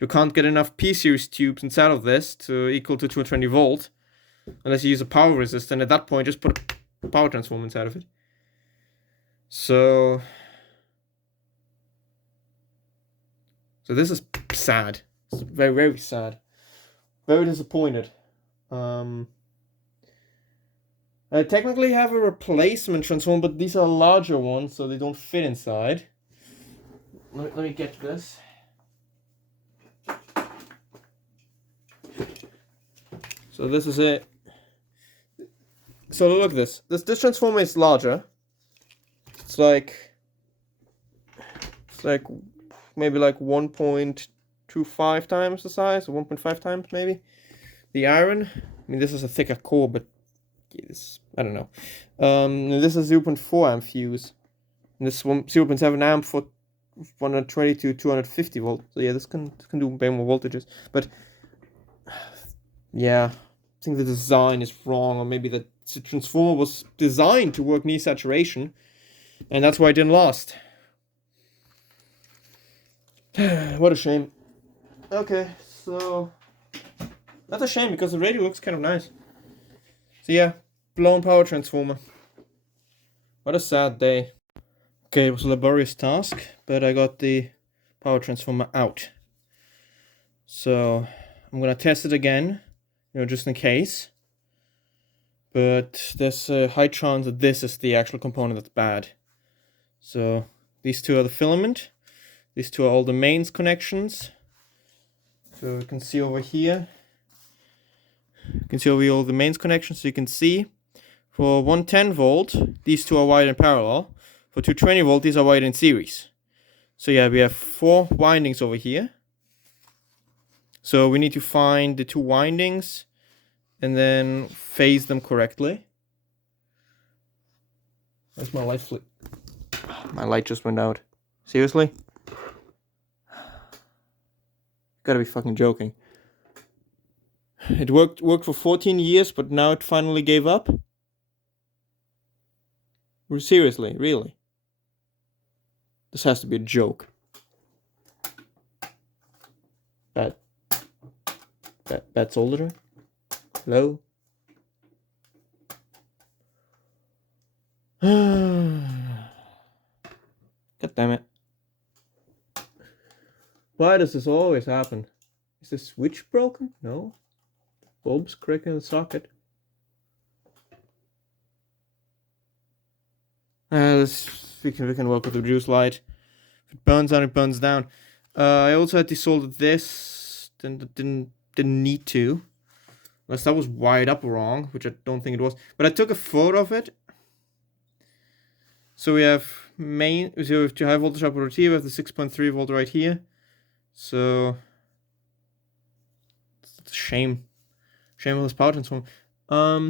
you can't get enough P-series tubes inside of this to equal to 220 volt, unless you use a power resistor. And at that point, just put a power transformer inside of it. So So this is sad. It's very, very sad. Very disappointed. I technically have a replacement transformer, but these are larger ones, so they don't fit inside. Let me get this. So this is it. So look at this. This transformer is larger. It's like maybe like 1.25 times the size, or 1.5 times maybe. The iron. I mean, this is a thicker core, but I don't know. This is 0.4 amp fuse. And this one 0.7 amp for 120 to 250 volt. So yeah, this can do way more voltages. But yeah, I think the design is wrong, or maybe the transformer was designed to work near saturation, and that's why it didn't last. What a shame. Okay, so that's a shame because the radio looks kind of nice. So yeah, blown power transformer. What a sad day. Okay, it was a laborious task, but I got the power transformer out. So I'm gonna test it again, just in case. But there's a high chance that this is the actual component that's bad. So these two are the filament. These two are all the mains connections. So you can see over here. You can see over here all the mains connections. So you can see for 110 volt, these two are wired in parallel. For 220 volt, these are wired in series. So yeah, we have 4 windings over here. So we need to find the 2 windings and then phase them correctly. Where's my light flip? My light just went out. Seriously? Gotta be fucking joking. It worked for 14 years, but now it finally gave up? Seriously, really? This has to be a joke. Bad solder? Hello? God damn it. Why does this always happen? Is the switch broken? No. Bulb's cracking in the socket. We can work with the reduced light. If it burns down, it burns down. I also had to solder this. Didn't need to. Unless that was wired up wrong, which I don't think it was. But I took a photo of it. So we have we have 2 high voltage output here. We have the 6.3 volt right here. So it's a shame. Shame of this power transformer.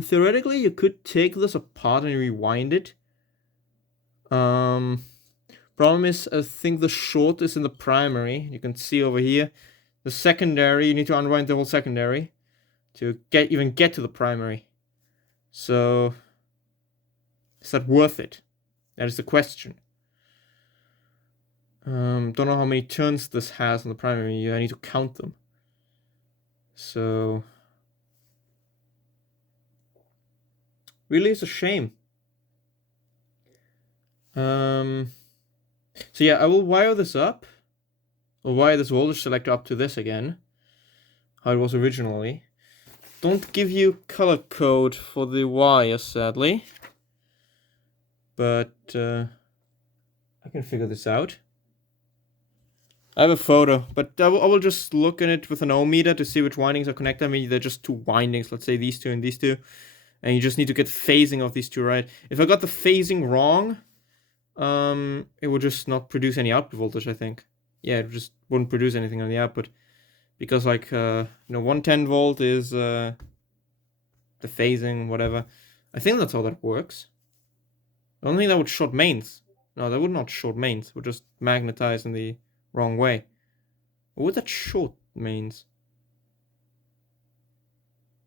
Theoretically, you could take this apart and rewind it. Problem is, I think the short is in the primary. You can see over here. The secondary, you need to unwind the whole secondary to even get to the primary. So, is that worth it? That is the question. Don't know how many turns this has on the primary. I need to count them. So, really, it's a shame. So yeah, I will wire this up. I'll wire this voltage selector up to this again, how it was originally. Don't give you color code for the wire, sadly. But I can figure this out. I have a photo, but I will just look at it with an ohm meter to see which windings are connected. I mean, they're just 2 windings, let's say these 2 and these 2. And you just need to get phasing of these 2 right. If I got the phasing wrong, it would just not produce any output voltage, I think. Yeah, it just wouldn't produce anything on the output. Because 110 volt is the phasing, whatever. I think that's how that works. I don't think that would short mains. No, that would not short mains. It would just magnetize in the wrong way. Or would that short mains?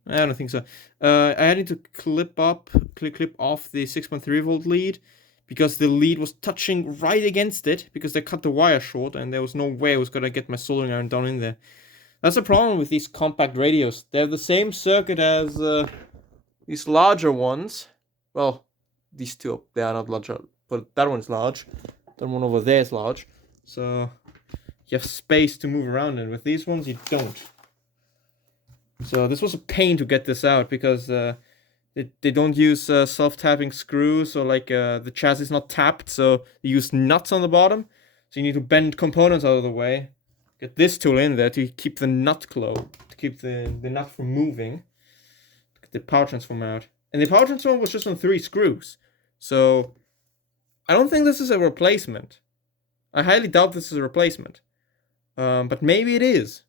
I don't think so. I need to clip off the 6.3 volt lead, because the lead was touching right against it, because they cut the wire short and there was no way I was going to get my soldering iron down in there. That's the problem with these compact radios. They have the same circuit as these larger ones. Well, these 2, they are not larger, but that one's large. That one over there is large. So, you have space to move around in. With these ones, you don't. So this was a pain to get this out because they don't use self-tapping screws, or like the chassis is not tapped, so they use nuts on the bottom. So you need to bend components out of the way. Get this tool in there to keep the nut closed, to keep the nut from moving. Get the power transformer out. And the power transformer was just on 3 screws. So I don't think this is a replacement. I highly doubt this is a replacement. But maybe it is.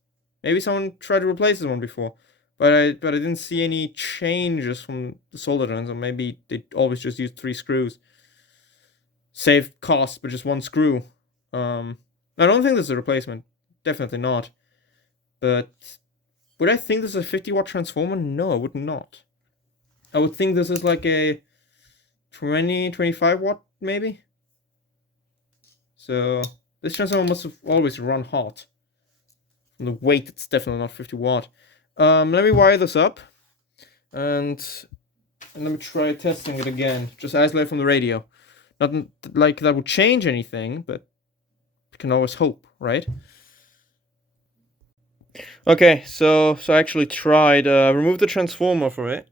Maybe someone tried to replace this one before. But I didn't see any changes from the solder joints, or maybe they always just used 3 screws. Save cost, but just 1 screw. I don't think this is a replacement. Definitely not. But would I think this is a 50-watt transformer? No, I would not. I would think this is like a 25 watt maybe. So this transformer must have always run hot. From the weight, it's definitely not 50 watt. Let me wire this up, and let me try testing it again. Just isolate from the radio. Not like that would change anything, but you can always hope, right? Okay, so I actually tried, remove the transformer for it.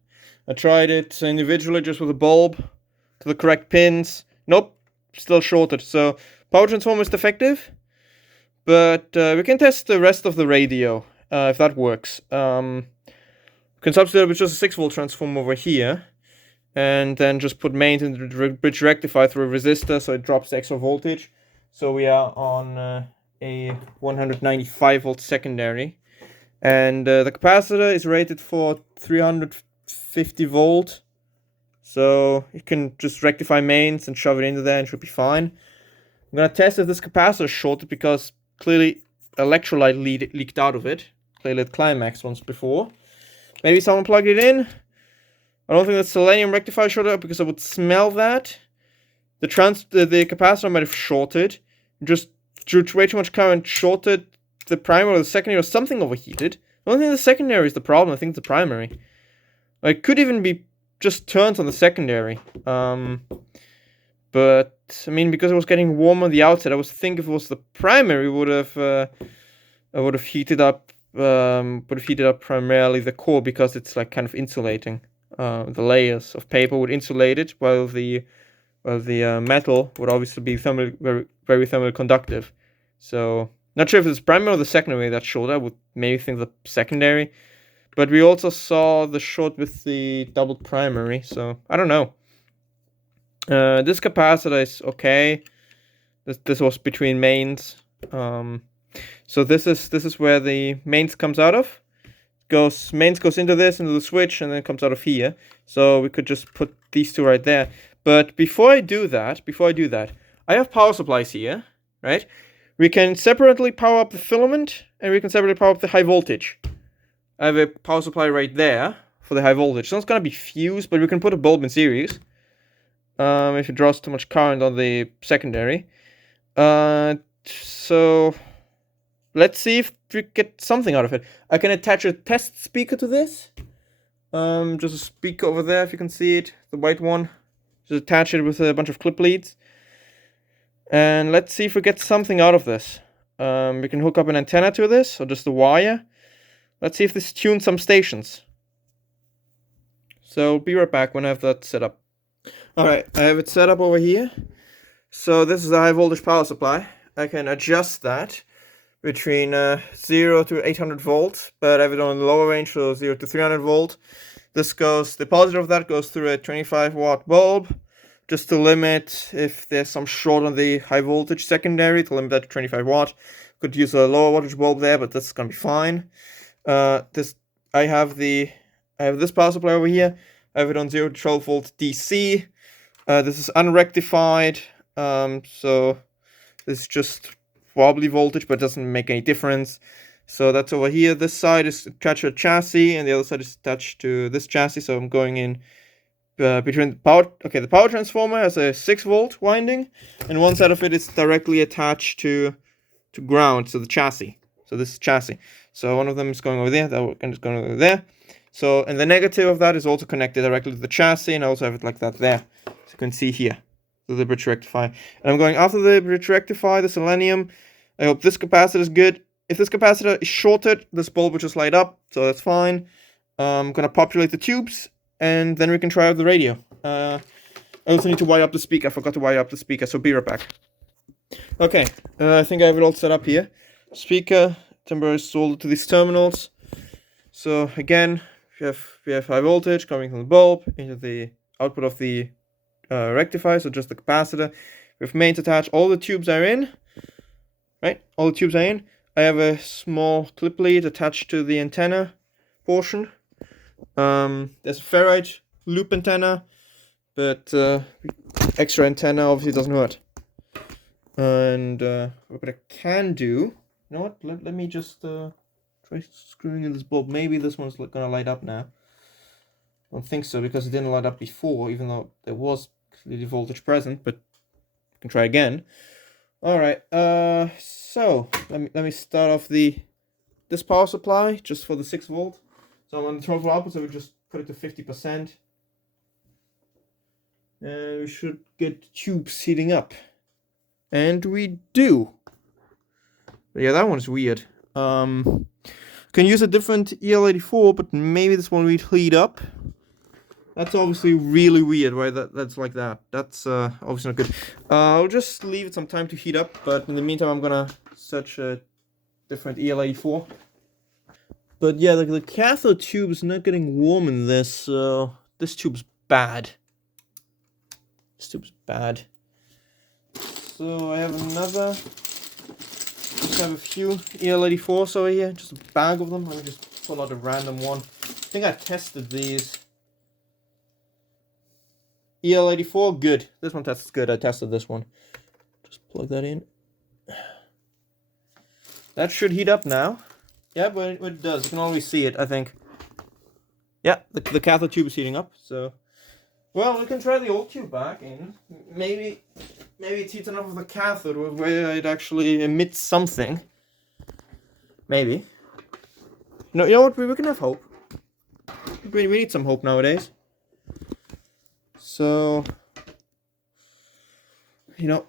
I tried it individually just with a bulb to the correct pins. Nope, still shorted. So power transformer is defective, but we can test the rest of the radio if that works. We can substitute it with just a 6-volt transformer over here, and then just put mains into the bridge rectifier through a resistor so it drops the extra voltage. So we are on a 195 volt secondary, and the capacitor is rated for 350 volt, so you can just rectify mains and shove it into there and it should be fine. I'm gonna test if this capacitor is shorted because clearly electrolyte leaked out of it. Clearly it climaxed once before. Maybe someone plugged it in. I don't think the selenium rectifier shorted up because I would smell that. The capacitor might have shorted. Just drew way too much current, shorted the primary or the secondary, or something overheated. I don't think the secondary is the problem. I think it's the primary. It could even be just turns on the secondary. But I mean, because it was getting warm on the outside, I was thinking if it was the primary, would have heated up. Would have heated up primarily the core because it's like kind of insulating. The layers of paper would insulate it, while the metal would obviously be very thermally conductive. So not sure if it's primary or the secondary that's short. I would maybe think the secondary, but we also saw the short with the doubled primary, so I don't know. This capacitor is okay. This was between mains. So this is where the mains comes out of. Mains goes into the switch, and then comes out of here. So we could just put these two right there. But before I do that, I have power supplies here, right? We can separately power up the filament, and we can separately power up the high voltage. I have a power supply right there for the high voltage. So it's gonna be fused, but we can put a bulb in series. If it draws too much current on the secondary. So let's see if we get something out of it. I can attach a test speaker to this. Just a speaker over there, if you can see it, the white one. Just attach it with a bunch of clip leads. And let's see if we get something out of this. We can hook up an antenna to this, or just a wire. Let's see if this tunes some stations. So be right back when I have that set up. Alright, I have it set up over here. So this is a high voltage power supply. I can adjust that between 0 to 800 volts, but I have it on the lower range, so 0 to 300 volt. The positive of that goes through a 25 watt bulb, just to limit if there's some short on the high voltage secondary, to limit that to 25 watt. Could use a lower wattage bulb there, but that's gonna be fine. I have this power supply over here. I have it on 0 to 12 volt DC. This is unrectified, so this is just wobbly voltage, but it doesn't make any difference. So that's over here. This side is attached to a chassis, and the other side is attached to this chassis. So I'm going in between the power. Okay, the power transformer has a 6-volt winding, and one side of it is directly attached to ground, so the chassis. So this is chassis. So one of them is going over there. That one is going over there. So, and the negative of that is also connected directly to the chassis, and I also have it like that there. So you can see here, so the bridge rectifier. And I'm going after the bridge rectifier, the selenium. I hope this capacitor is good. If this capacitor is shorted, this bulb will just light up, so that's fine. I'm gonna populate the tubes, and then we can try out the radio. I also need to wire up the speaker. I forgot to wire up the speaker, so be right back. Okay, I think I have it all set up here. Speaker, temporarily soldered to these terminals. So again, we have high voltage coming from the bulb into the output of the rectifier, so just the capacitor. We have mains attached. All the tubes are in. Right, all the tubes are in. I have a small clip lead attached to the antenna portion. There's a ferrite loop antenna, but extra antenna obviously doesn't hurt. And what I can do, you know what? Let me just try screwing in this bulb. Maybe this one's gonna light up now. I don't think so because it didn't light up before, even though there was clearly voltage present. But I can try again. All right. So let me start off this power supply just for the 6 volt. So I'm on the 12 volt output, so we just put it to 50%. And we should get tubes heating up. And we do. But yeah, that one's weird. Can use a different EL84, but maybe this one will heat up. That's obviously really weird, right? That's like that. That's obviously not good. I'll just leave it some time to heat up, but in the meantime, I'm gonna search a different EL84. But yeah, the cathode tube is not getting warm in this, so this tube's bad. This tube's bad. So I have another. Just have a few EL84s over here, just a bag of them. Let me just pull out a random one. I think I tested these. EL84, good. This one tests good. I tested this one. Just plug that in. That should heat up now. Yeah, but it does. You can always see it, I think. Yeah, the cathode tube is heating up. So, well, we can try the old tube back in. Maybe it's heating up with the cathode where it actually emits something. Maybe. No, you know what? We can have hope. We need some hope nowadays. So, you know,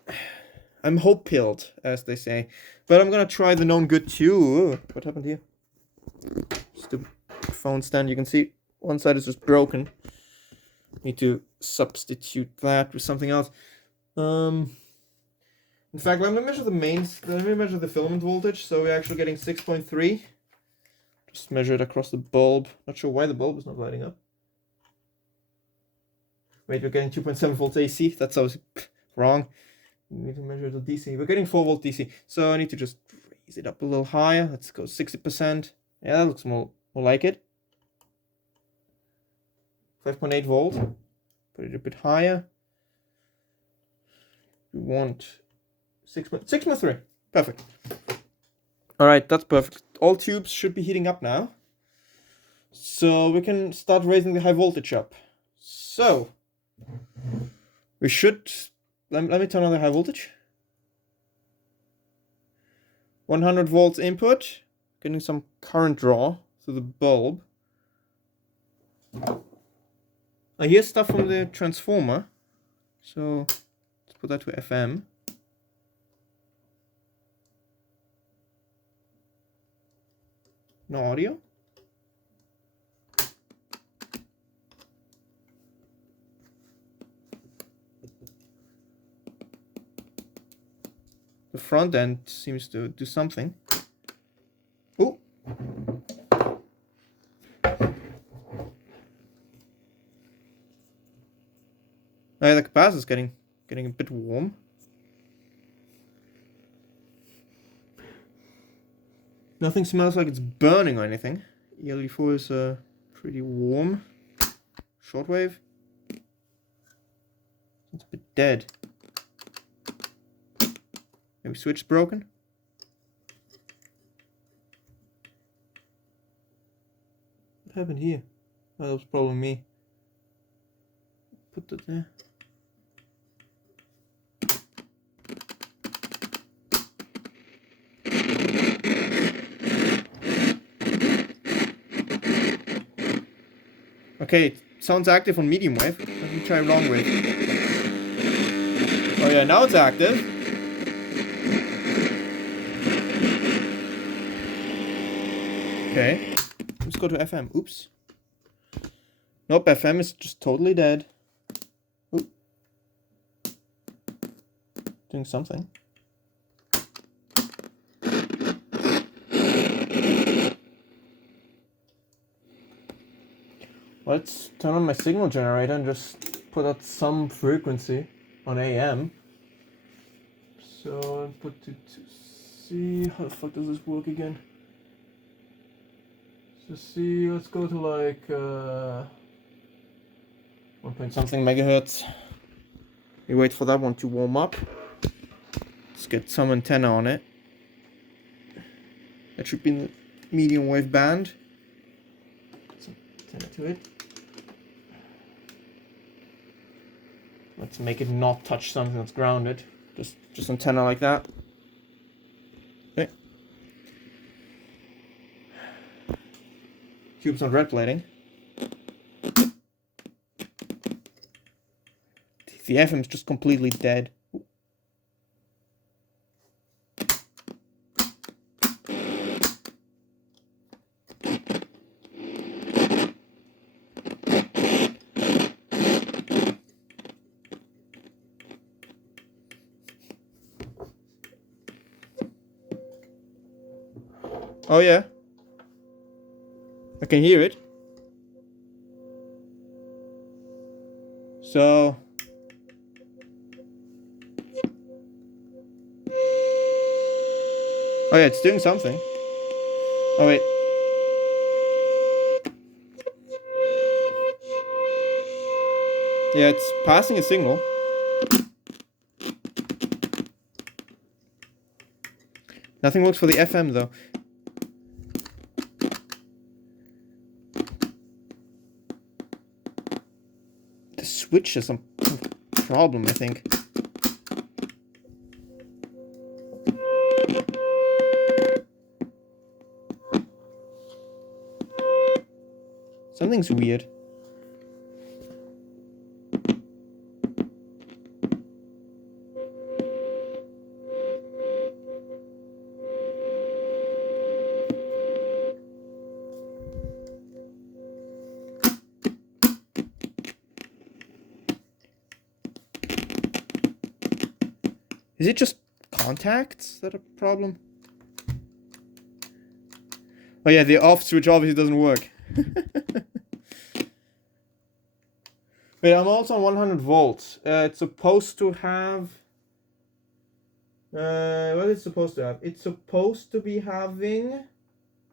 I'm hope-pilled, as they say. But I'm gonna try the known good too. What happened here? Stupid phone stand. You can see one side is just broken. Need to substitute that with something else. In fact, let me measure the mains. Let me measure the filament voltage. So we're actually getting 6.3. Just measure it across the bulb. Not sure why the bulb is not lighting up. Wait, we're getting 2.7 volts AC. That's obviously wrong. We need to measure the DC. We're getting 4 volt DC. So I need to just raise it up a little higher. Let's go 60%. Yeah, that looks more like it. 5.8 volt. Put it a bit higher. We want 6.3. Perfect. Alright, that's perfect. All tubes should be heating up now. So we can start raising the high voltage up. So we should let me turn on the high voltage. 100 volts input, getting some current draw through the bulb. I hear stuff from the transformer, so let's put that to FM. No audio. The front end seems to do something. Oh. The capacitor is getting a bit warm. Nothing smells like it's burning or anything. EL84 is pretty warm. Shortwave. It's a bit dead. Maybe switch broken. What happened here? Oh, that was probably me. Put that there. Okay, it sounds active on medium wave. Let me try long wave. Oh yeah, now it's active. Okay, let's go to FM. Oops. Nope, FM is just totally dead. Oop. Doing something. Let's turn on my signal generator and just put out some frequency on AM. So put it to C. How the fuck does this work again? So C, let's go to like 1 point something megahertz. We wait for that one to warm up. Let's get some antenna on it. That should be in the medium wave band. Some antenna to it. Let's make it not touch something that's grounded. Just antenna like that. Okay. Cube's not red plating. The FM's just completely dead. Oh yeah, I can hear it. So oh yeah, it's doing something. Oh wait. Yeah, it's passing a signal. Nothing works for the FM though. The switch has some problem, I think. Something's weird. Is it just contacts that are a problem? Oh yeah, the off switch obviously doesn't work. Wait, I'm also on 100 volts. It's supposed to have... what is it supposed to have? It's supposed to be having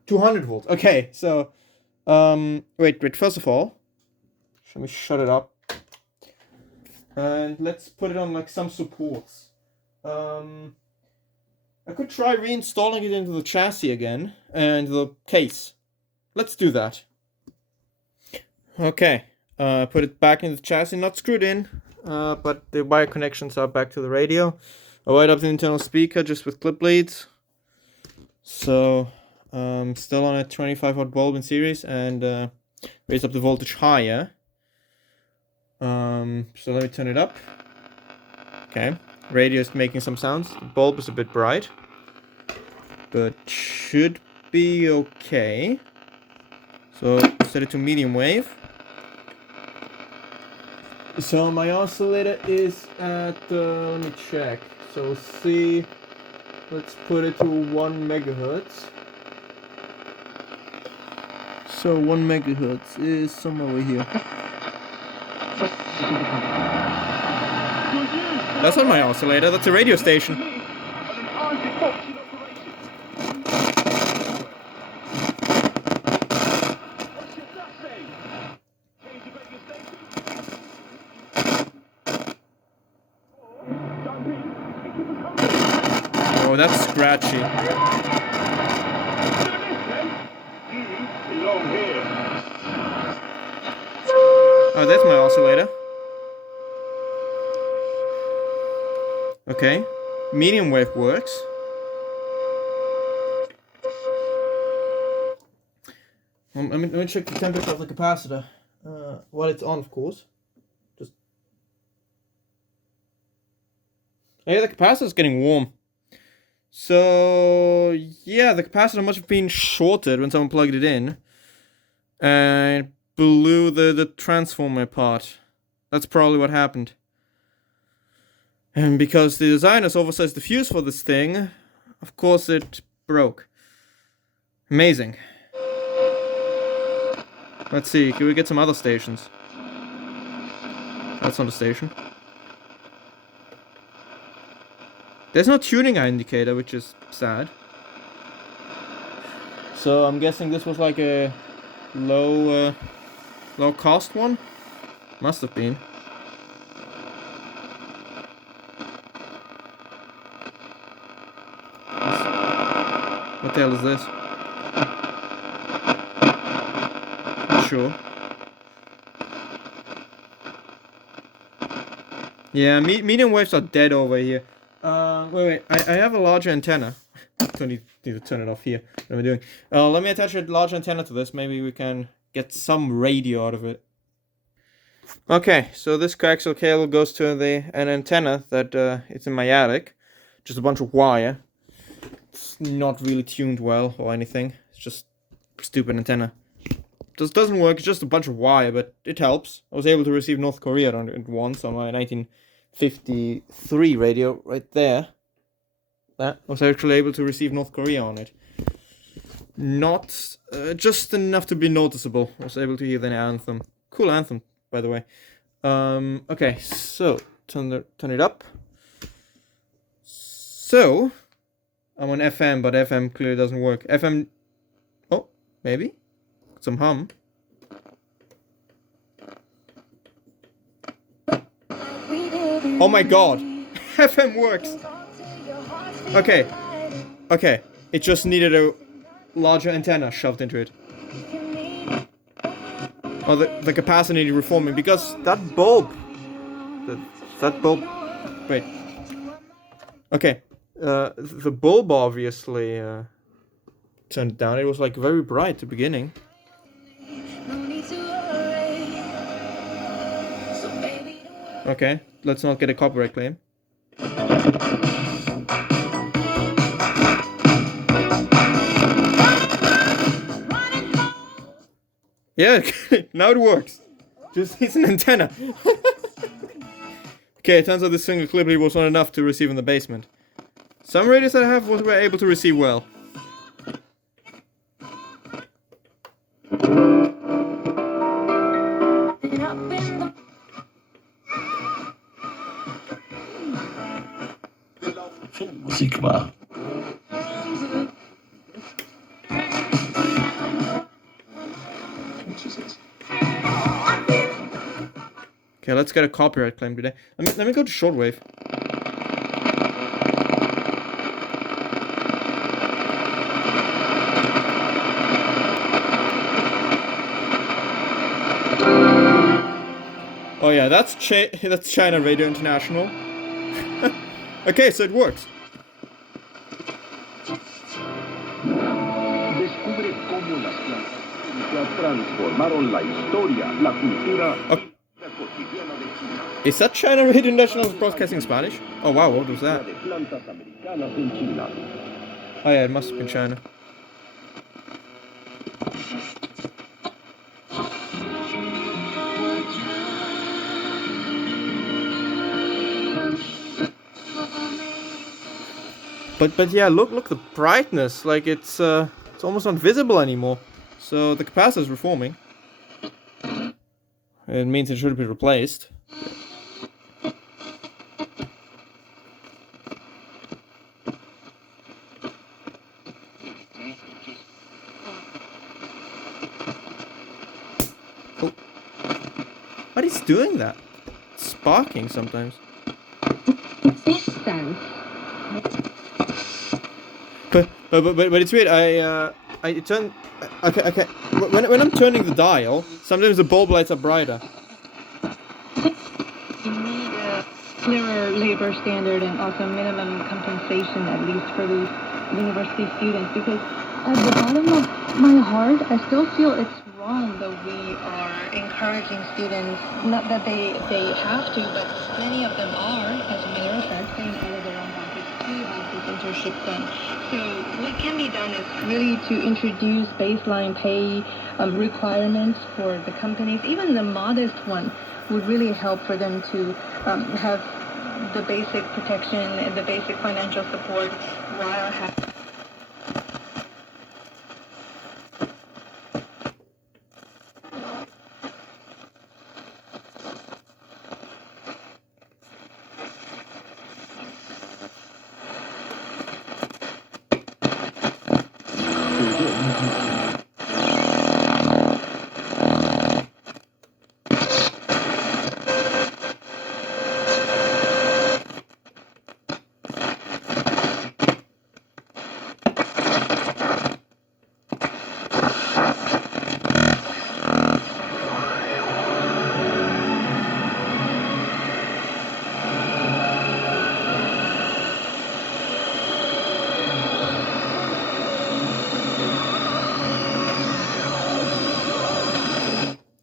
200 volts. Okay, so... wait, first of all, let me shut it up. And let's put it on like some supports. I could try reinstalling it into the chassis again and the case. Let's do that. Okay, put it back in the chassis, not screwed in, but the wire connections are back to the radio. I wired up the internal speaker just with clip leads. So, still on a 25 watt bulb in series and raise up the voltage higher. So let me turn it up. Okay. Radio is making some sounds. The bulb is a bit bright, but should be okay. So set it to medium wave. So my oscillator is at, let me check. So C, let's put it to 1 megahertz. So 1 megahertz is somewhere over here. That's not my oscillator, that's a radio station. Oh, that's scratchy. Oh, that's my oscillator. Okay, medium wave works. Let me check the temperature of the capacitor. While it's on, of course. Just. Yeah, the capacitor's getting warm. So yeah, the capacitor must have been shorted when someone plugged it in and blew the transformer apart. That's probably what happened. And because the designers oversized the fuse for this thing, of course it broke. Amazing. Let's see, can we get some other stations? That's not a station. There's no tuning indicator, which is sad. So I'm guessing this was like a low cost one? Must have been. What the hell is this? Not sure. Yeah, medium waves are dead over here. Wait. I have a larger antenna. Don't need to turn it off here. What am I doing? Let me attach a large antenna to this. Maybe we can get some radio out of it. Okay, so this coaxial cable goes to an antenna that it's in my attic. Just a bunch of wire. It's not really tuned well or anything. It's just a stupid antenna. This doesn't work. It's just a bunch of wire, but it helps. I was able to receive North Korea on it once on my 1953 radio right there. That was actually able to receive North Korea on it. Not just enough to be noticeable. I was able to hear the anthem. Cool anthem, by the way. Okay, so turn it up. So I'm on FM, but FM clearly doesn't work. FM. Oh, maybe some hum. Oh my god, FM works. Okay, it just needed a larger antenna shoved into it. Oh, the capacitor needed reforming because that bulb. Wait. Okay, the bulb obviously turned down. It was like very bright at the beginning. Okay, let's not get a copyright claim. Yeah, now it works. Just needs an antenna. Okay, it turns out this single clearly was not enough to receive in the basement. Some radios that I have were able to receive well. Musik war. Okay, let's get a copyright claim today. Let me go to shortwave. Oh yeah, that's China Radio International. Okay, so it works. Descubre cómo las plantas transformaron la historia, la cultura, la cotidiana de China. Is that China Radio International broadcasting Spanish? Oh wow, what was that? De plantas americanas en China. Oh yeah, it must have been China. But yeah, look the brightness, like it's almost not visible anymore. So the capacitor is reforming. It means it should be replaced. Oh. But he's doing that. It's sparking sometimes. This sense. But it's weird. I turn. Okay. When I'm turning the dial, sometimes the bulb lights are brighter. You need a clearer labor standard and also minimum compensation, at least for these university students, because at the bottom of my heart, I still feel it's wrong that we are encouraging students, not that they have to, but many of them are, as a matter of fact, paying all of their own pockets to have this sponsorship then. So what can be done is really to introduce baseline pay requirements for the companies. Even the modest one would really help for them to have the basic protection and the basic financial support while having.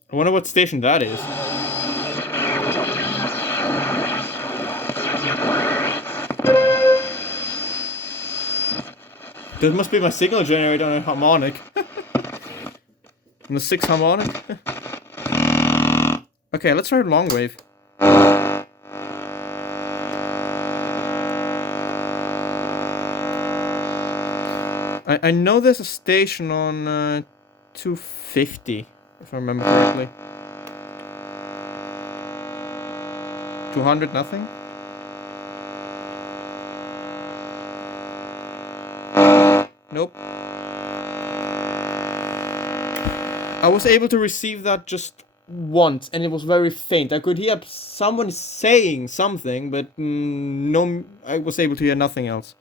I wonder what station that is. That must be my signal generator on a harmonic. On the 6 harmonic. Okay, let's try long wave. I know there's a station on 250, if I remember correctly. 200, nothing? Nope. I was able to receive that just once, and it was very faint. I could hear someone saying something, but no, I was able to hear nothing else.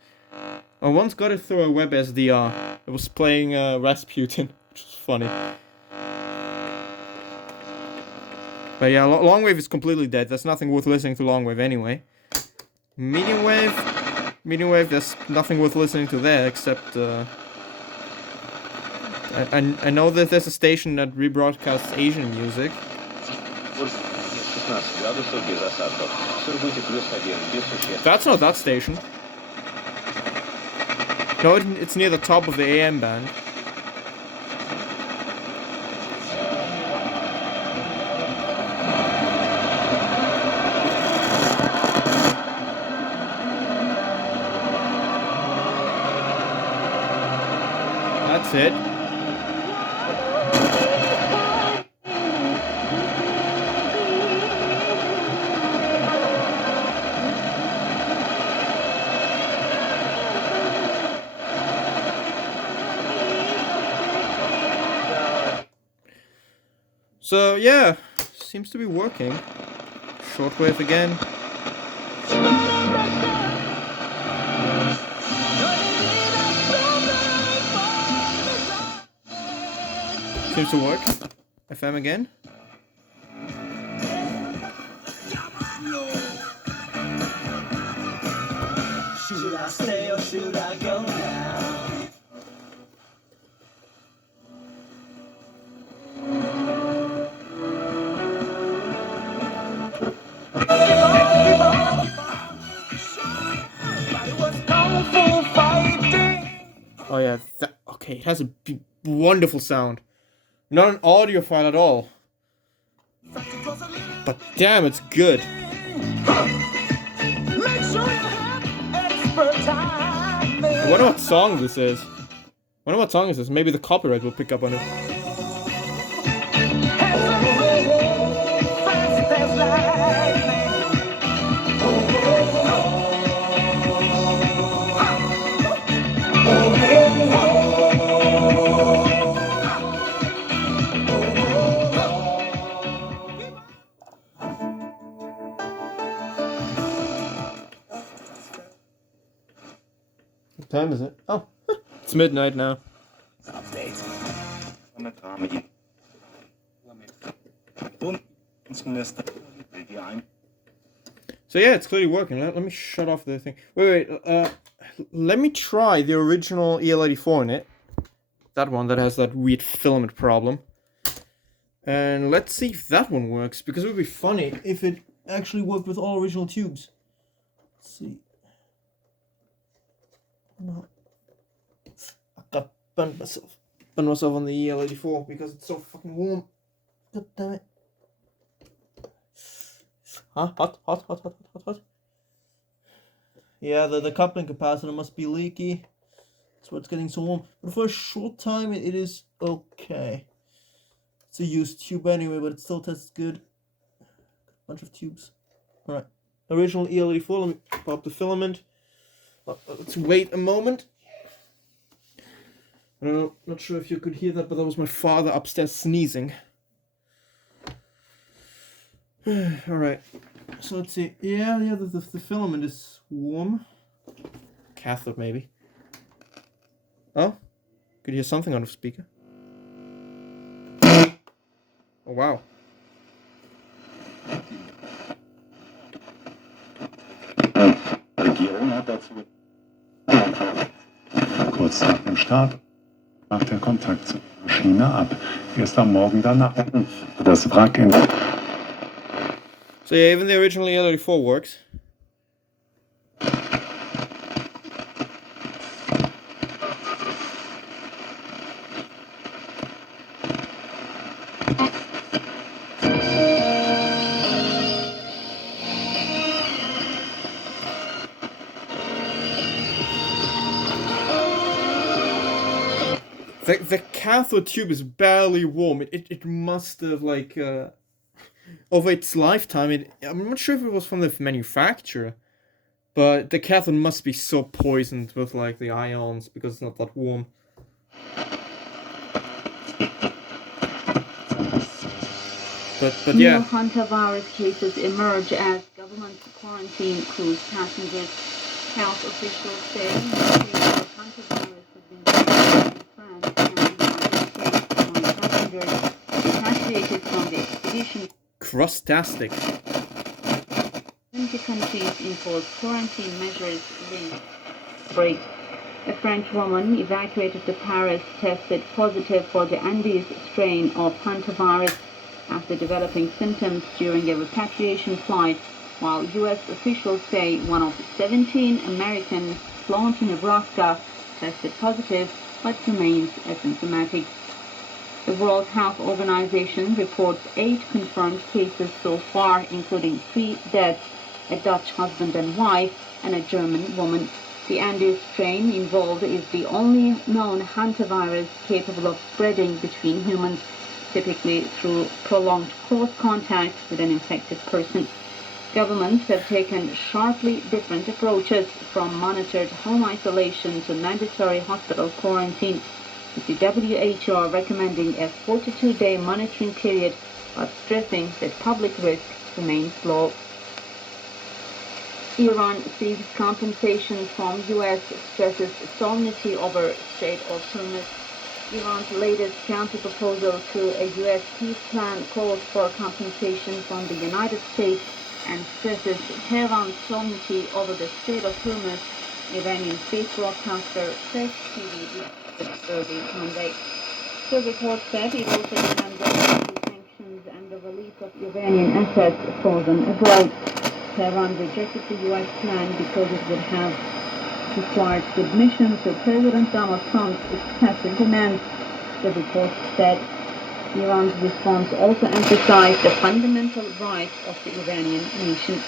I once got it through a web SDR. It was playing Rasputin, which was funny. But yeah, long wave is completely dead. There's nothing worth listening to long wave anyway. Medium wave, there's nothing worth listening to there except I know that there's a station that rebroadcasts Asian music. That's not that station. No, it's near the top of the AM band. That's it. So yeah, seems to be working. Shortwave again. Seems to work. FM again. Should I stay or should I go now? Oh yeah, okay, it has a wonderful sound. Not an audiophile at all. But damn, it's good. I wonder what song this is. Maybe the copyright will pick up on it. What time is it? Oh, it's midnight now. So yeah, it's clearly working. Let me shut off the thing. Wait. Let me try the original EL84 in it. That one that has that weird filament problem. And let's see if that one works, because it would be funny if it actually worked with all original tubes. Let's see. No. I got burned myself on the EL84 because it's so fucking warm. God damn it. Huh? Hot. Yeah, the coupling capacitor must be leaky. That's why it's getting so warm. But for a short time, it is okay. It's a used tube anyway, but it still tests good. Bunch of tubes. Alright. Original EL84. Let me pop the filament. Let's wait a moment. I don't know, not sure if you could hear that, but that was my father upstairs sneezing. Alright. So let's see. Yeah, the filament is warm. Cathode, maybe. Oh? Could hear something on the speaker. Oh, wow. Regierung hat dazu kurz nach dem Start macht der Kontakt zur Maschine ab. Erst am Morgen danach das Wrack in. So yeah, even the original EL84 works. The cathode tube is barely warm. It must have, like, over its lifetime, I'm not sure if it was from the manufacturer, but the cathode must be so poisoned with, like, the ions because it's not that warm. But yeah. New hantavirus cases emerge as government quarantine cruise passengers. Health officials say that hantavirus has been detected in France and the United States among passengers repatriated from the expedition. Crustastic. 20 countries impose quarantine measures linked break. A French woman evacuated to Paris tested positive for the Andes strain of hantavirus after developing symptoms during a repatriation flight, while U.S. officials say one of 17 Americans flown to Nebraska tested positive but remains asymptomatic. The World Health Organization reports 8 confirmed cases so far, including 3 deaths, a Dutch husband and wife, and a German woman. The Andes strain involved is the only known hantavirus capable of spreading between humans, typically through prolonged close contact with an infected person. Governments have taken sharply different approaches, from monitored home isolation to mandatory hospital quarantine, with the WHO recommending a 42-day monitoring period, but stressing that public risk remains low. Iran seeks compensation from U.S., stresses solemnity over Strait of Hormuz. Iran's latest counter-proposal to a U.S. peace plan calls for compensation from the United States and stresses Tehran's solemnity over the Strait of Hormuz, Iranian state broadcaster Press TV early Monday. The report said it also demands sanctions and the release of Iranian assets frozen abroad. Tehran rejected the U.S. plan because it would have required submission to President Donald Trump's excessive demands, the report said. Iran's response also emphasized the fundamental rights of the Iranian nation.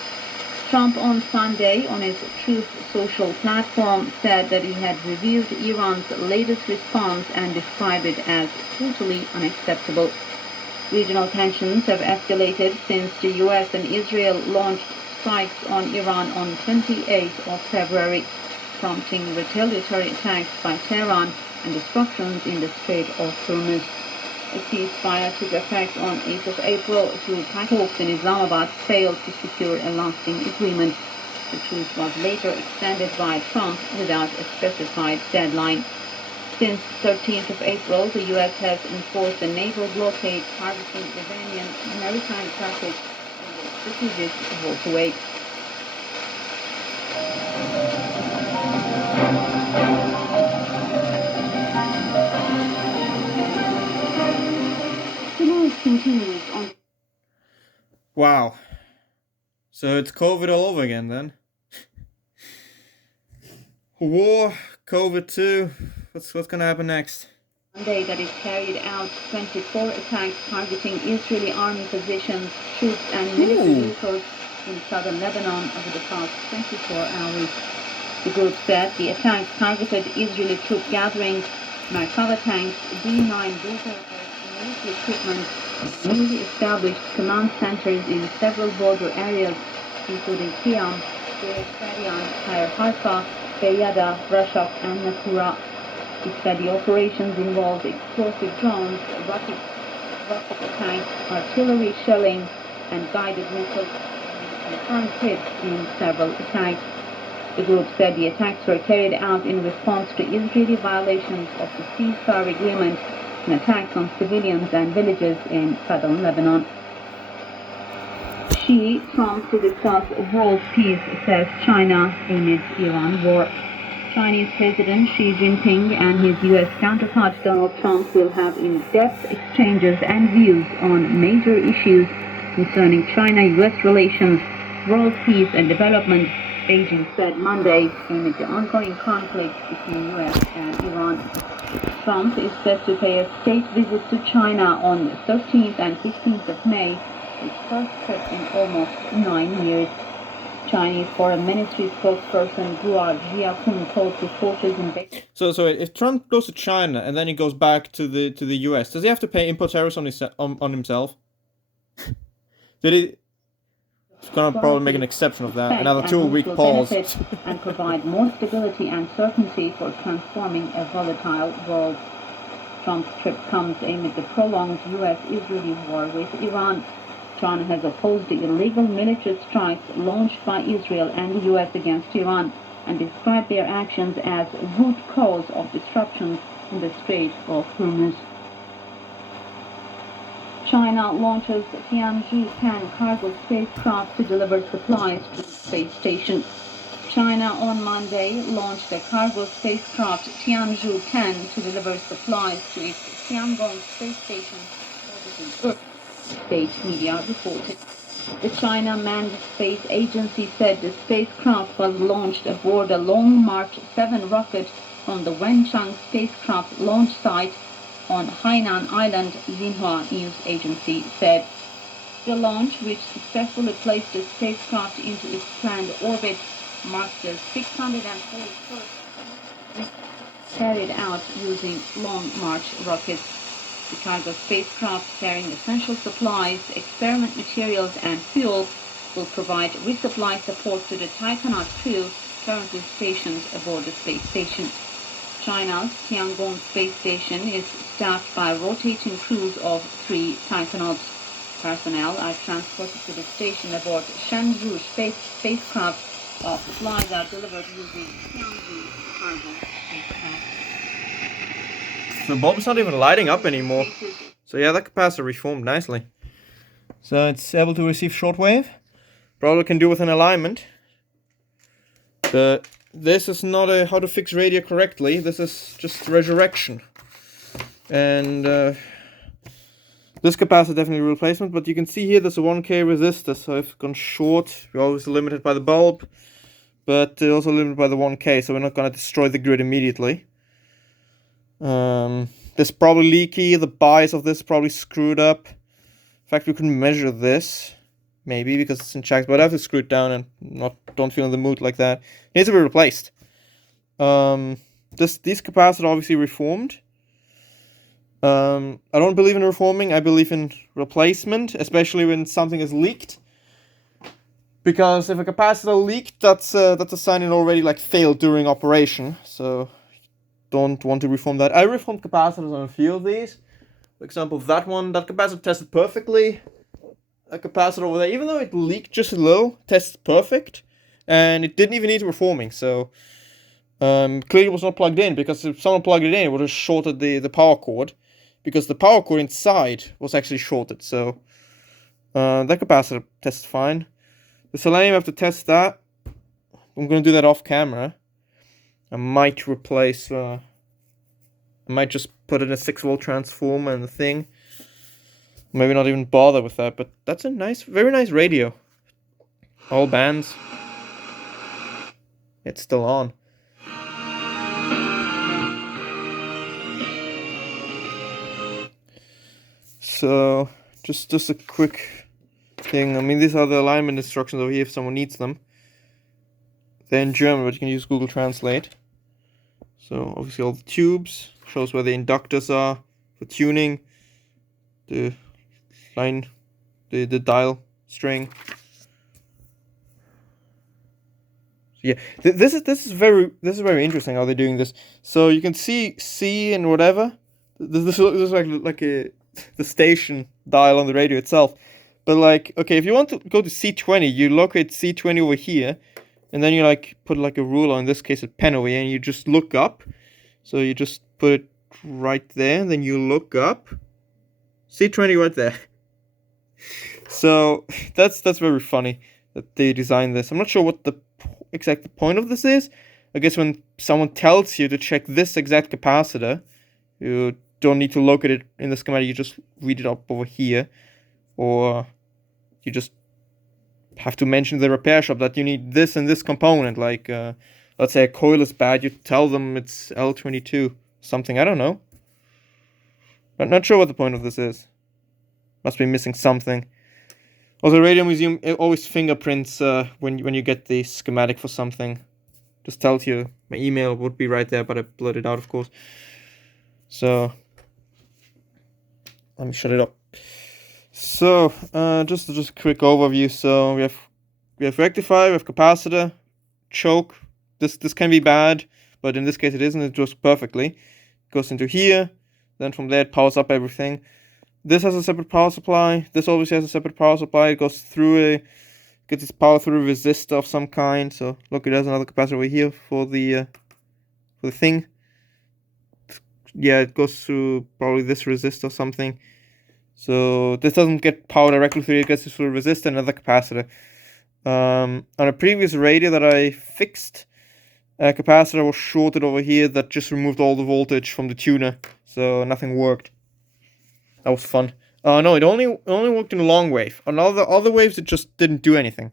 Trump on Sunday, on his Truth Social platform, said that he had reviewed Iran's latest response and described it as totally unacceptable. Regional tensions have escalated since the U.S. and Israel launched strikes on Iran on 28th of February, prompting retaliatory attacks by Tehran and disruptions in the Strait of Hormuz. A ceasefire took effect on 8th of April through talks in Islamabad failed to secure a lasting agreement. The truce was later extended by Trump without a specified deadline. Since 13th of April, the U.S. has enforced a naval blockade targeting Iranian maritime traffic in the strategic waterway. The news continues on. Wow. So it's COVID all over again then? War, COVID 2. What's gonna happen next? Monday that it carried out 24 attacks targeting Israeli army positions, troops, and military vehicles in southern Lebanon over the past 24 hours. The group said the attacks targeted Israeli troop gatherings, Merkava tanks, B-9 bulldozers, military equipment, and newly established command centers in several border areas, including Qiyam, Deir Sharian, Tyre Haifa, Beyada, Rashaf, and Nakura. It said the operations involved explosive drones, rocket attacks, artillery shelling, and guided missiles, and confirmed hits in several attacks. The group said the attacks were carried out in response to Israeli violations of the ceasefire agreement and attacks on civilians and villages in southern Lebanon. Xi promised to discuss world peace, says China, amid Iran war. Chinese President Xi Jinping and his U.S. counterpart Donald Trump will have in-depth exchanges and views on major issues concerning China-U.S. relations, world peace and development, Beijing said Monday amid the ongoing conflict between U.S. and Iran. Trump is set to pay a state visit to China on the 13th and 15th of May, his first trip in almost 9 years. Chinese Foreign Ministry spokesperson Guo Jiakun told reporters in Beijing. So if Trump goes to China and then he goes back to the US, does he have to pay import tariffs on himself? Did he? He's gonna probably make an exception of that. Another 2-week pause. And provide more stability and certainty for transforming a volatile world. Trump's trip comes amid the prolonged U.S.-Israeli war with Iran. China has opposed the illegal military strikes launched by Israel and the U.S. against Iran and described their actions as root cause of disruptions in the Strait of Hormuz. China launches Tianzhu-10 cargo spacecraft to deliver supplies to the space station. China on Monday launched a cargo spacecraft Tianzhu-10 to deliver supplies to its Tiangong space station orbiting Earth. State media reported. The China Manned Space Agency said the spacecraft was launched aboard a Long March 7 rocket from the Wenchang spacecraft launch site on Hainan Island, Xinhua News Agency said. The launch, which successfully placed the spacecraft into its planned orbit, marks the 641st carried out using Long March rockets. The cargo spacecraft carrying essential supplies, experiment materials, and fuel will provide resupply support to the Taikonaut crew currently stationed aboard the space station. China's Tiangong space station is staffed by rotating crews of 3 Taikonauts. Personnel are transported to the station aboard Shenzhou spacecraft, while supplies are delivered using Tianzhu cargo spacecraft. The bulb's not even lighting up anymore. So yeah, that capacitor reformed nicely. So it's able to receive shortwave. Probably can do with an alignment. But this is not a how to fix radio correctly. This is just resurrection. And this capacitor definitely replacement. But you can see here there's a 1K resistor. So if it's gone short, we're always limited by the bulb. But also limited by the 1K. So we're not going to destroy the grid immediately. This is probably leaky. The bias of this is probably screwed up. In fact, we can measure this, maybe because it's in checks, but I have to screw it down and don't feel in the mood like that. It needs to be replaced. These capacitors are obviously reformed. I don't believe in reforming. I believe in replacement, especially when something is leaked. Because if a capacitor leaked, that's a sign it already failed during operation. So don't want to reform that. I reformed capacitors on a few of these. For example, that capacitor tested perfectly. A capacitor over there, even though it leaked just a little, tested perfect. And it didn't even need reforming, so clearly it was not plugged in, because if someone plugged it in, it would have shorted the power cord. Because the power cord inside was actually shorted, so that capacitor tested fine. The selenium, I have to test that. I'm going to do that off camera. I might replace, I might just put in a 6-volt transformer and the thing. Maybe not even bother with that, but that's a nice, very nice radio. All bands. It's still on. So just a quick thing. I mean, these are the alignment instructions over here if someone needs them. They're in German, but you can use Google Translate. So obviously all the tubes, shows where the inductors are for tuning, the line, the dial string. So yeah, this is very interesting how they're doing this. So you can see C and whatever. This looks like the station dial on the radio itself. But like, okay, if you want to go to C20, you locate C20 over here, and then you like put like a ruler, in this case a pen over here, and you just look up. So you just put it right there, and then you look up. C20 right there. So that's very funny that they designed this. I'm not sure what the exact point of this is. I guess when someone tells you to check this exact capacitor, you don't need to locate it in the schematic, you just read it up over here. Or you just have to mention the repair shop that you need this and this component. Like, let's say a coil is bad, you tell them it's L22. Something, I don't know. I'm not sure what the point of this is. Must be missing something. Also, Radio Museum, it always fingerprints when you get the schematic for something. Just tells you. My email would be right there, but I blurred it out, of course. So, let me shut it up. So, just a quick overview. So we have rectifier, we have capacitor, choke. This can be bad, but in this case it isn't. It works perfectly. It goes into here. Then from there it powers up everything. This has a separate power supply. This obviously has a separate power supply. It goes through gets its power through a resistor of some kind. So look, it has another capacitor over here for the thing. Yeah, it goes through probably this resistor or something. So this doesn't get power directly through, it gets through a resistor and another capacitor. On a previous radio that I fixed, a capacitor was shorted over here that just removed all the voltage from the tuner, so nothing worked. That was fun. No, it only worked in long wave. On other waves, it just didn't do anything.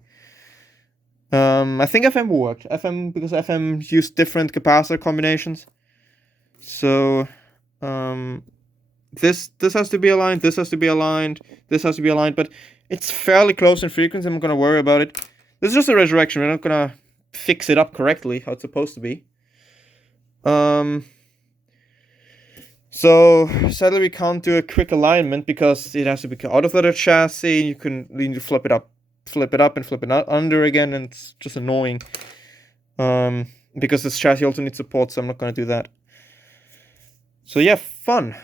I think FM worked. Because FM used different capacitor combinations. So, this has to be aligned, this has to be aligned, this has to be aligned, but it's fairly close in frequency. I'm not going to worry about it. This is just a resurrection. We're not going to fix it up correctly, how it's supposed to be. So, sadly we can't do a quick alignment because it has to be out of the chassis. You need to flip it up and flip it under again, and it's just annoying. Because this chassis also needs support, so I'm not going to do that. So yeah, fun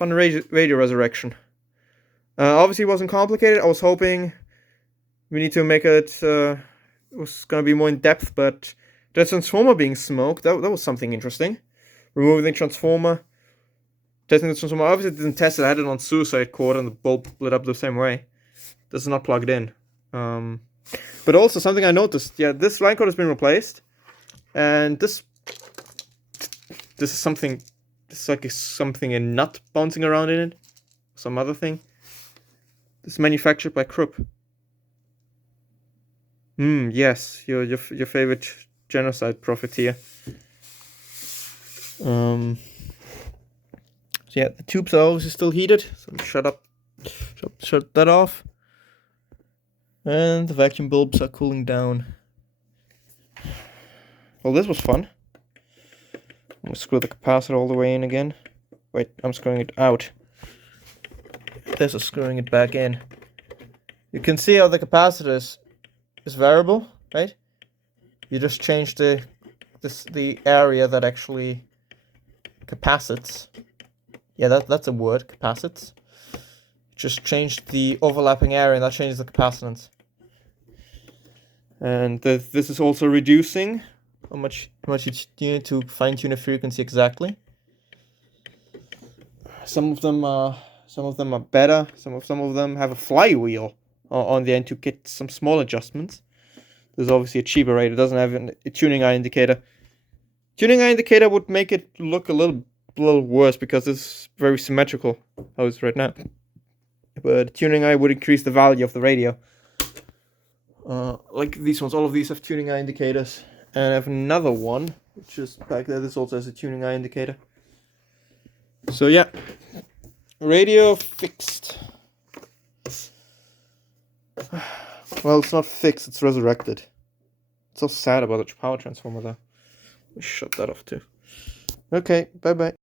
radio resurrection. Obviously it wasn't complicated. I was hoping we need to make it, it was going to be more in depth, but the transformer being smoked, that was something interesting. Removing the transformer, testing the transformer. Obviously it didn't test it, I had it on suicide cord and the bulb lit up the same way. This is not plugged in. But also something I noticed, yeah, this line cord has been replaced, and this is something. It's like something, a nut bouncing around in it. Some other thing. This is manufactured by Krupp. Yes, your favorite genocide profiteer. So yeah, the tubes are obviously still heated. So shut that off. And the vacuum bulbs are cooling down. Well, this was fun. I'm going to screw the capacitor all the way in again. Wait, I'm screwing it out. This is screwing it back in. You can see how the capacitor is variable, right? You just change the area that actually capacits. Yeah, that's a word, capacits. Just change the overlapping area, and that changes the capacitance. And this is also reducing how much you need to fine-tune a frequency exactly. Some of them are better. Some of them have a flywheel on the end to get some small adjustments. There's obviously a cheaper rate. It doesn't have a tuning eye indicator. Tuning eye indicator would make it look a little worse because it's very symmetrical how it's right now. But tuning eye would increase the value of the radio. Like these ones, all of these have tuning eye indicators. And I have another one, which is back there. This also has a tuning eye indicator. So yeah, Radio fixed. Well, it's not fixed, it's resurrected. It's so sad about the power transformer though. We shut that off too. Okay, bye bye.